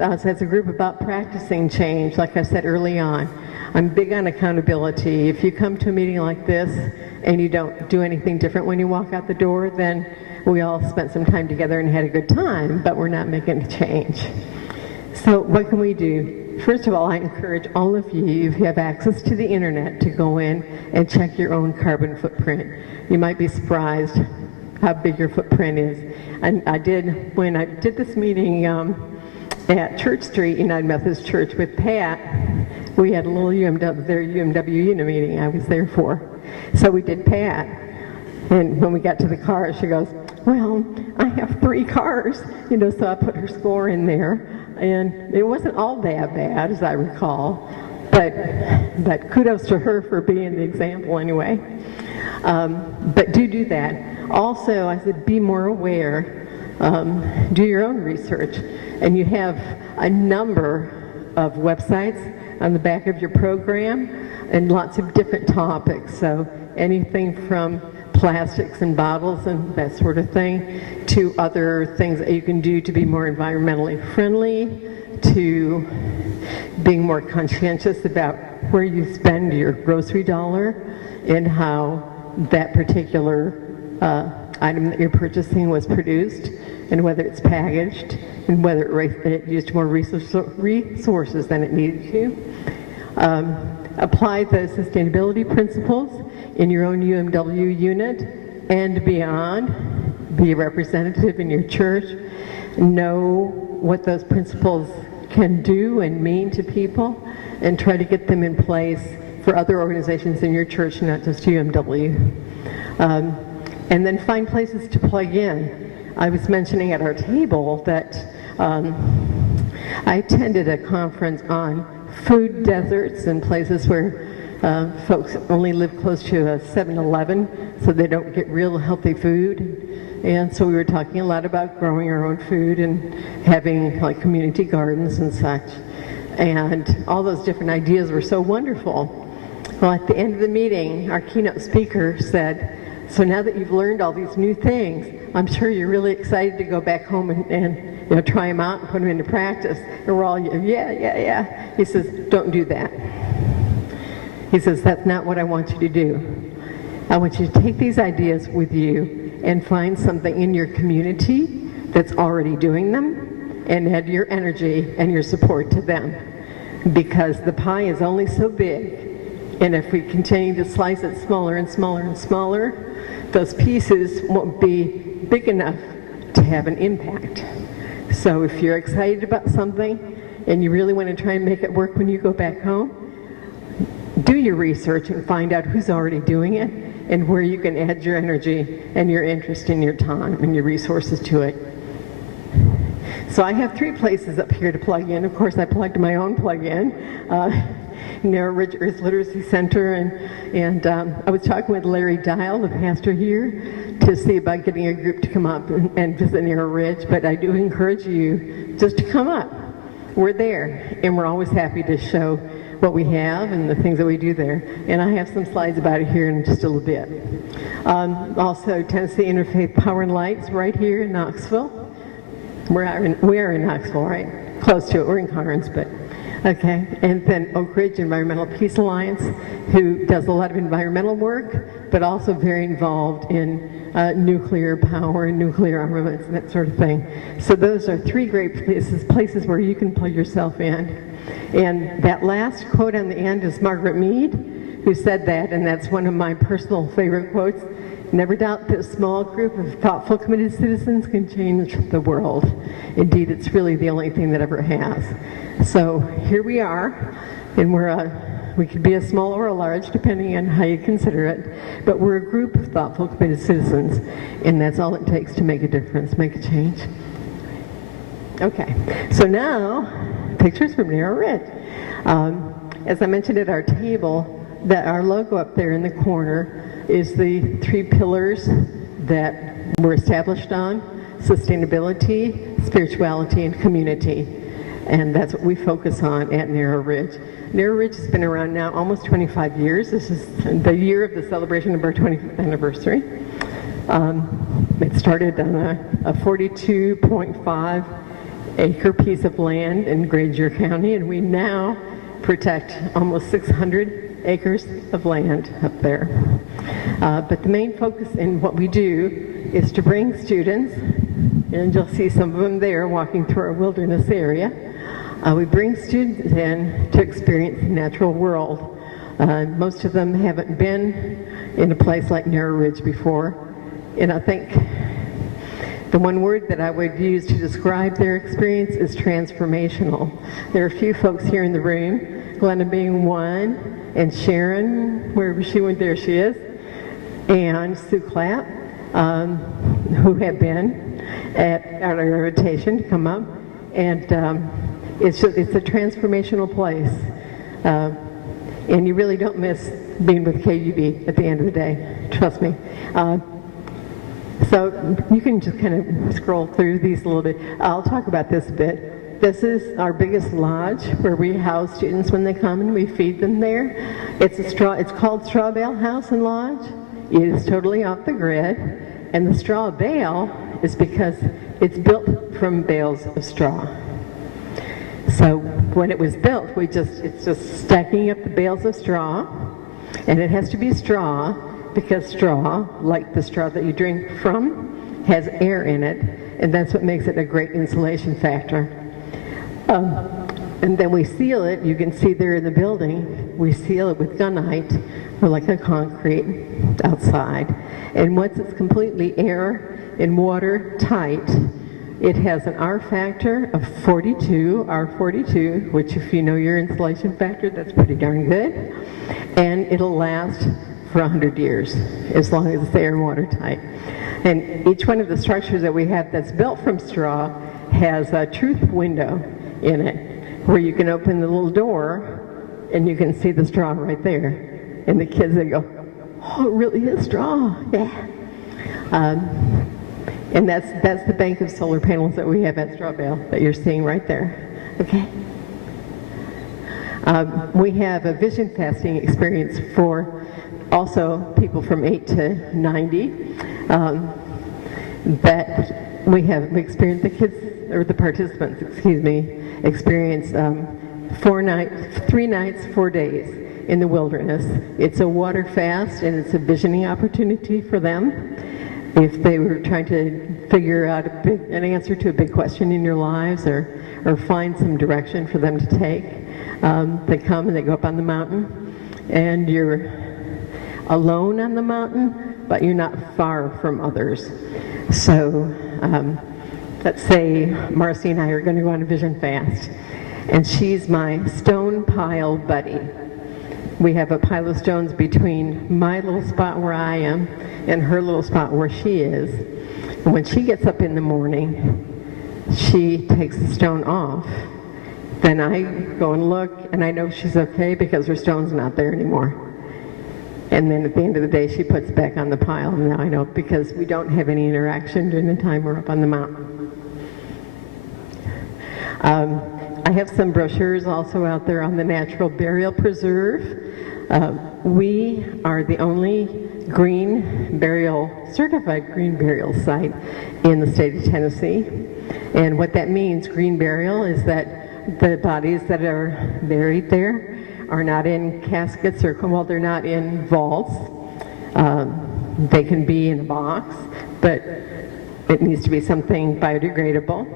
us as a group about practicing change, like I said early on. I'm big on accountability. If you come to a meeting like this and you don't do anything different when you walk out the door, then we all spent some time together and had a good time, but we're not making a change. So what can we do? First of all, I encourage all of you, if you have access to the internet, to go in and check your own carbon footprint. You might be surprised how big your footprint is. And when I did this meeting at Church Street, United Methodist Church with Pat, we had a little UMW unit meeting I was there for. So we did Pat. And when we got to the car, she goes, well, I have 3 cars, so I put her score in there. And it wasn't all that bad, as I recall. But kudos to her for being the example anyway. But do that. Also, I said, be more aware. Do your own research. And you have a number of websites on the back of your program and lots of different topics. So anything from plastics and bottles and that sort of thing to other things that you can do to be more environmentally friendly, to being more conscientious about where you spend your grocery dollar and how that particular item that you're purchasing was produced and whether it's packaged and whether it used more resources than it needed to. Apply the sustainability principles in your own UMW unit and beyond. Be a representative in your church. Know what those principles can do and mean to people and try to get them in place for other organizations in your church, not just UMW. And then find places to plug in. I was mentioning at our table that I attended a conference on food deserts and places where folks only live close to a 7-Eleven so they don't get real healthy food. And so we were talking a lot about growing our own food and having like community gardens and such. And all those different ideas were so wonderful. Well, at the end of the meeting, our keynote speaker said, so now that you've learned all these new things, I'm sure you're really excited to go back home and try them out and put them into practice. And we're all, yeah. He says, don't do that. He says, that's not what I want you to do. I want you to take these ideas with you and find something in your community that's already doing them and add your energy and your support to them. Because the pie is only so big. And if we continue to slice it smaller and smaller and smaller, those pieces won't be big enough to have an impact. So if you're excited about something and you really want to try and make it work when you go back home, do your research and find out who's already doing it and where you can add your energy and your interest and your time and your resources to it. So I have 3 places up here to plug in. Of course, I plugged my own plug-in. Narrow Ridge Earth Literacy Center, and I was talking with Larry Dial, the pastor here, to see about getting a group to come up and visit Narrow Ridge, but I do encourage you just to come up. We're there, and we're always happy to show what we have and the things that we do there, and I have some slides about it here in just a little bit. Also, Tennessee Interfaith Power and Lights right here in Knoxville. We are in Knoxville, right? Close to it. We're in Carnes, but okay. And then Oak Ridge Environmental Peace Alliance, who does a lot of environmental work, but also very involved in nuclear power and nuclear armaments and that sort of thing. So those are 3 great places where you can plug yourself in. And that last quote on the end is Margaret Mead, who said that, and that's one of my personal favorite quotes. Never doubt that a small group of thoughtful, committed citizens can change the world. Indeed, it's really the only thing that ever has. So here we are, and we could be a small or a large, depending on how you consider it, but we're a group of thoughtful, committed citizens, and that's all it takes to make a difference, make a change. Okay, so now, pictures from Narrow Ridge. As I mentioned at our table, that our logo up there in the corner is the 3 pillars that we're established on: sustainability, spirituality, and community. And that's what we focus on at Narrow Ridge. Narrow Ridge has been around now almost 25 years. This is the year of the celebration of our 25th anniversary. It started on a 42.5 acre piece of land in Granger County, and we now protect almost 600 acres of land up there. But the main focus in what we do is to bring students, and you'll see some of them there walking through our wilderness area. We bring students in to experience the natural world. Most of them haven't been in a place like Narrow Ridge before, and I think the one word that I would use to describe their experience is transformational. There are a few folks here in the room, Glenna being one, and Sharon, wherever she went, there she is, and Sue Clapp, who have been at our invitation to come up, and it's a transformational place, and you really don't miss being with KUB at the end of the day, trust me. So you can just kind of scroll through these a little bit. I'll talk about this a bit. This is our biggest lodge where we house students when they come, and we feed them there. It's called Straw Bale House and Lodge. It is totally off the grid, and the straw bale is because it's built from bales of straw. So when it was built, it's just stacking up the bales of straw, and it has to be straw because straw, like the straw that you drink from, has air in it, and that's what makes it a great insulation factor. And then we seal it. You can see there in the building, we seal it with gunite, or like a concrete outside. And once it's completely air and water tight, it has an R factor of 42, R42, which if you know your insulation factor, that's pretty darn good. And it'll last for 100 years, as long as it's air and water tight. And each one of the structures that we have that's built from straw has a truth window in it, where you can open the little door and you can see the straw right there. And the kids, they go, oh, it really is straw, yeah. And that's the bank of solar panels that we have at Straw Bale that you're seeing right there, okay? We have a vision fasting experience for also people from 8 to 90 that we experienced, the kids, or the participants, experience 3 nights, 4 days in the wilderness. It's a water fast, and it's a visioning opportunity for them. If they were trying to figure out an answer to a big question in your lives, or find some direction for them to take, they come and they go up on the mountain, and you're alone on the mountain, but you're not far from others. So let's say Marcy and I are going to go on a vision fast, and she's my stone pile buddy. We have a pile of stones between my little spot where I am and her little spot where she is. And when she gets up in the morning, she takes the stone off. Then I go and look, and I know she's okay because her stone's not there anymore. And then at the end of the day, she puts it back on the pile. And now I know, because we don't have any interaction during the time we're up on the mountain. I have some brochures also out there on the Natural Burial Preserve. We are the only certified green burial site in the state of Tennessee. And what that means, green burial, is that the bodies that are buried there are not in caskets, they're not in vaults. They can be in a box, but it needs to be something biodegradable.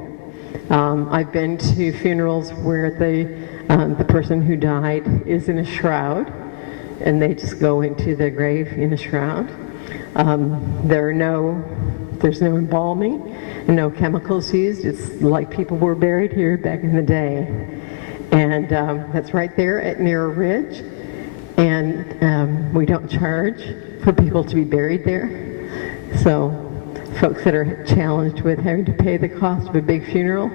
I've been to funerals where the person who died is in a shroud, and they just go into the grave in a shroud. There's no embalming, no chemicals used. It's like people were buried here back in the day. And that's right there at Narrow Ridge. And we don't charge for people to be buried there. So folks that are challenged with having to pay the cost of a big funeral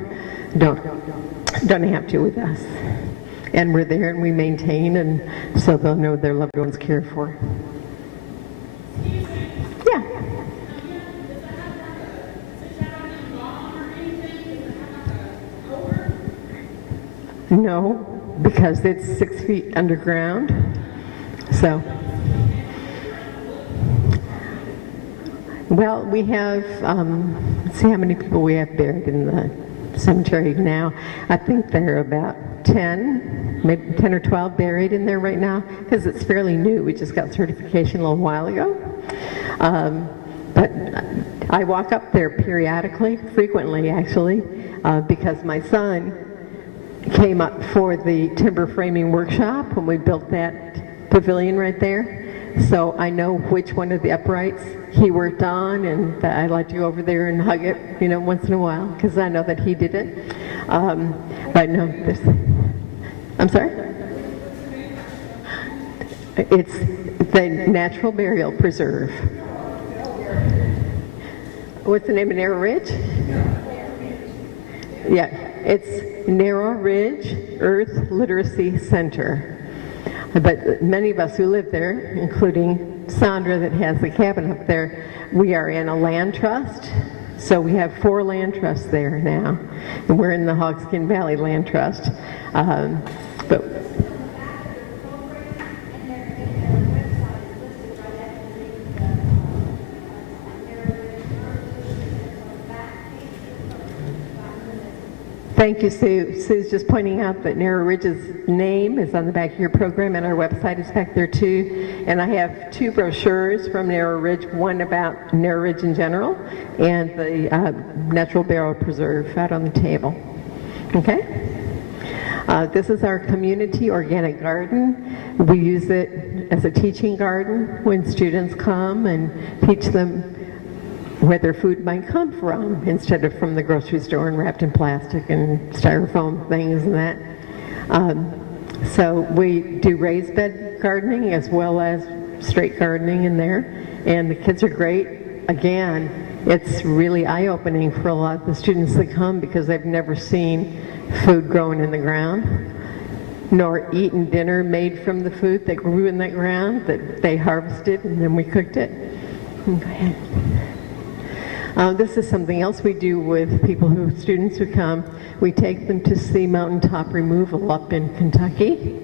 don't have to with us. And we're there and we maintain, and so they'll know their loved ones cared for. Yeah. No, because it's 6 feet underground. So, well, we have, let's see how many people we have buried in the cemetery now. I think there are about 10, maybe 10 or 12 buried in there right now, because it's fairly new. We just got certification a little while ago. But I walk up there periodically, frequently actually, because my son came up for the timber framing workshop when we built that pavilion right there. So I know which one of the uprights he worked on, and I like to go over there and hug it, once in a while, because I know that he did it. But no, I'm sorry? It's the Natural Burial Preserve. What's the name of Narrow Ridge? Yeah, it's Narrow Ridge Earth Literacy Center. But many of us who live there, including Sandra that has the cabin up there, we are in a land trust. So we have 4 land trusts there now. And we're in the Hogskin Valley Land Trust. But thank you, Sue. Sue's just pointing out that Narrow Ridge's name is on the back of your program, and our website is back there too. And I have 2 brochures from Narrow Ridge, one about Narrow Ridge in general, and the Natural Burial Preserve out on the table. Okay? This is our community organic garden. We use it as a teaching garden when students come and teach them where their food might come from, instead of from the grocery store and wrapped in plastic and styrofoam things and that. So we do raised bed gardening as well as straight gardening in there, and the kids are great. Again, it's really eye-opening for a lot of the students that come, because they've never seen food growing in the ground, nor eaten dinner made from the food that grew in that ground that they harvested and then we cooked it. Go ahead. This is something else we do with students who come. We take them to see mountaintop removal up in Kentucky.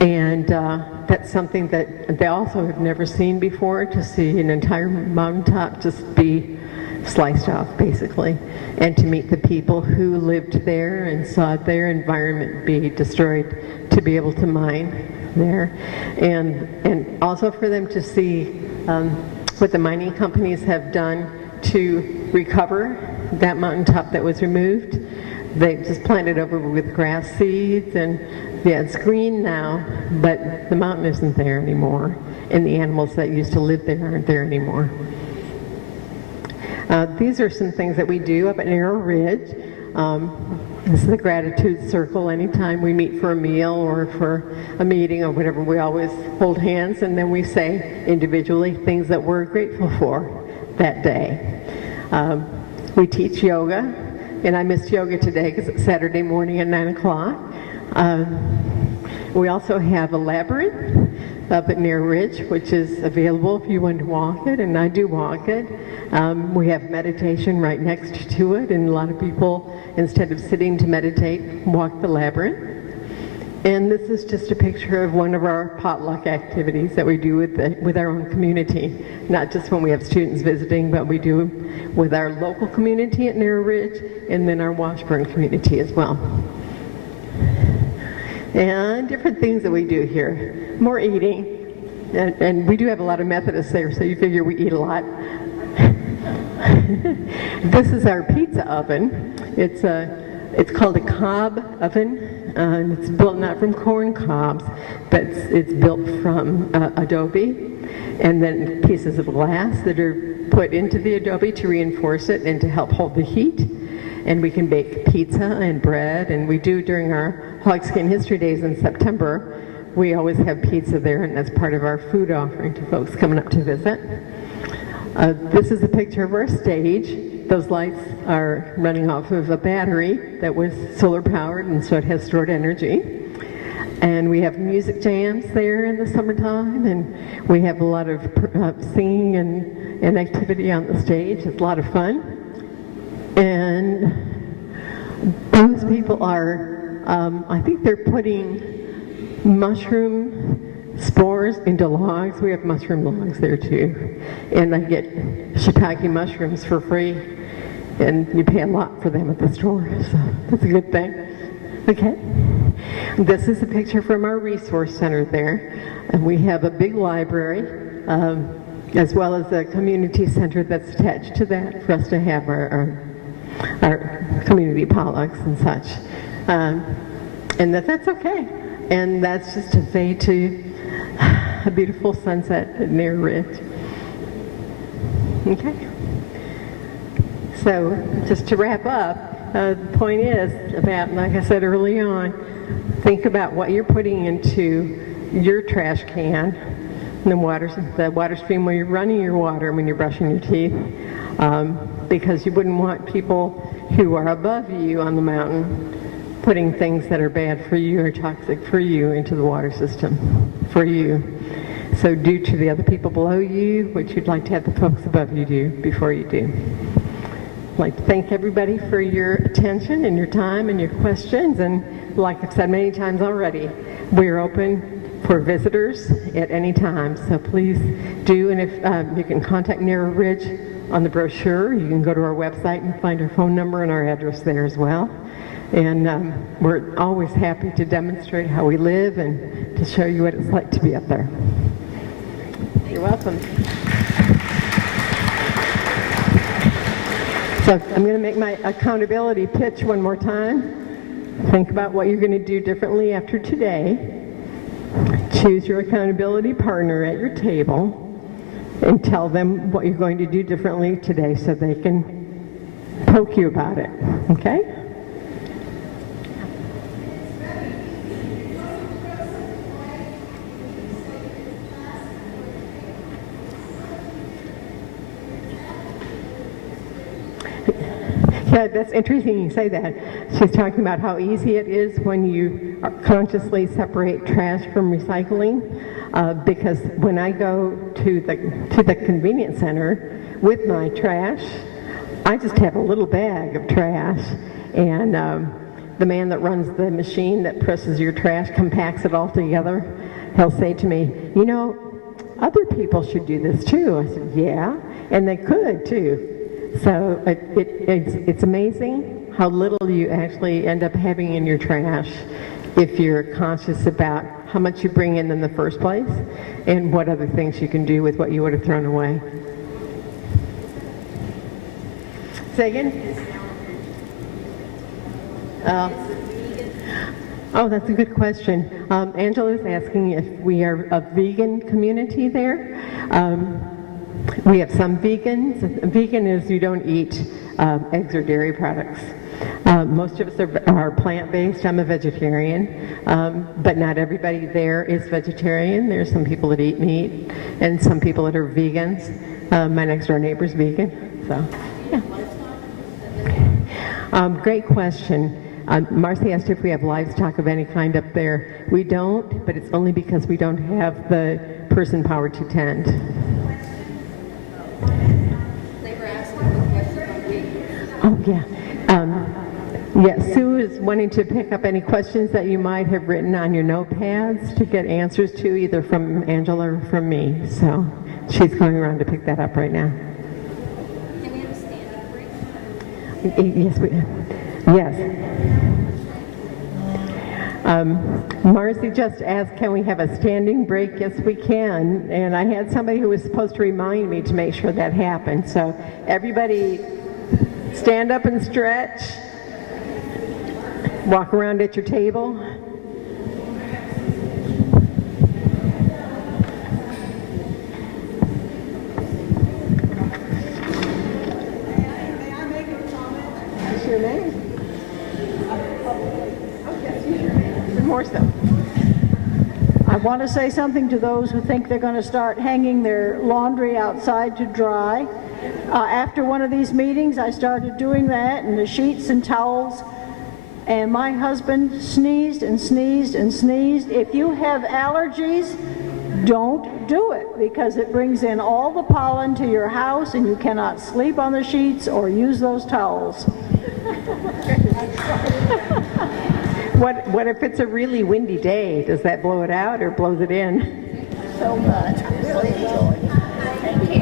And that's something that they also have never seen before, to see an entire mountaintop just be sliced off, basically, and to meet the people who lived there and saw their environment be destroyed, to be able to mine there. And also for them to see what the mining companies have done to recover that mountaintop that was removed. They just planted over with grass seeds, and yeah, it's green now, but the mountain isn't there anymore, and the animals that used to live there aren't there anymore. These are some things that we do up at Narrow Ridge. This is the gratitude circle. Anytime we meet for a meal or for a meeting or whatever, we always hold hands, and then we say individually things that we're grateful for that day. We teach yoga, and I missed yoga today because it's Saturday morning at 9 o'clock. We also have a labyrinth up at Narrow Ridge, which is available if you want to walk it, and I do walk it. We have meditation right next to it, and a lot of people, instead of sitting to meditate, walk the labyrinth. And this is just a picture of one of our potluck activities that we do with our own community, not just when we have students visiting, but we do with our local community at Narrow Ridge, and then our Washburn community as well. And different things that we do here. More eating, and we do have a lot of Methodists there, so you figure we eat a lot. This is our pizza oven. It's it's called a cob oven, and it's built not from corn cobs, but it's built from adobe, and then pieces of glass that are put into the adobe to reinforce it and to help hold the heat. And we can bake pizza and bread, and we do during our Hogskin History Days in September. We always have pizza there, and that's part of our food offering to folks coming up to visit. This is a picture of our stage. Those lights are running off of a battery that was solar powered, and so it has stored energy. And we have music jams there in the summertime, and we have a lot of singing and activity on the stage. It's a lot of fun. And those people are, I think they're putting mushroom spores into logs. We have mushroom logs there too. And I get shiitake mushrooms for free, and you pay a lot for them at the store, so that's a good thing. Okay. This is a picture from our resource center there. And we have a big library, as well as a community center that's attached to that for us to have our community potlucks and such. And that's okay. And that's just a fade to a beautiful sunset at Narrow Ridge. Okay. So just to wrap up, the point is about, like I said early on, think about what you're putting into your trash can, the water stream where you're running your water when you're brushing your teeth, because you wouldn't want people who are above you on the mountain putting things that are bad for you or toxic for you into the water system for you. So do to the other people below you what you'd like to have the folks above you do before you do. I'd like to thank everybody for your attention and your time and your questions. And like I've said many times already, we're open for visitors at any time. So please do. And if you can contact Narrow Ridge on the brochure, you can go to our website and find our phone number and our address there as well. And we're always happy to demonstrate how we live and to show you what it's like to be up there. You're welcome. So I'm going to make my accountability pitch one more time. Think about what you're going to do differently after today. Choose your accountability partner at your table and tell them what you're going to do differently today so they can poke you about it. Okay? Yeah, that's interesting you say that. She's talking about how easy it is when you consciously separate trash from recycling, because when I go to the convenience center with my trash, I just have a little bag of trash, and the man that runs the machine that presses your trash compacts it all together. He'll say to me, you know, other people should do this too. I said, yeah, and they could too. So it's amazing how little you actually end up having in your trash if you're conscious about how much you bring in the first place and what other things you can do with what you would have thrown away. Say again? Oh, that's a good question. Angela is asking if we are a vegan community there. We have some vegans. Vegan is you don't eat eggs or dairy products. Most of us are plant-based. I'm a vegetarian, but not everybody there is vegetarian. There's some people that eat meat and some people that are vegans. My next door neighbor's vegan, so yeah. Great question. Marcy asked if we have livestock of any kind up there. We don't, but it's only because we don't have the person power to tend. Oh, yeah. Yeah, Sue is wanting to pick up any questions that you might have written on your notepads to get answers to, either from Angela or from me. So she's going around to pick that up right now. Can we have a stand-up break? Yes, yes. Marcy just asked, can we have a standing break? Yes, we can. And I had somebody who was supposed to remind me to make sure that happened. So everybody stand up and stretch. Walk around at your table. You sure may. Oh, yes, you sure may. Even more so. I want to say something to those who think they're going to start hanging their laundry outside to dry. After one of these meetings, I started doing that, and the sheets and towels, and my husband sneezed and sneezed and sneezed. If you have allergies, don't do it, because it brings in all the pollen to your house, and you cannot sleep on the sheets or use those towels. What if it's a really windy day? Does that blow it out or blows it in? So much. I really enjoy it. Thank you.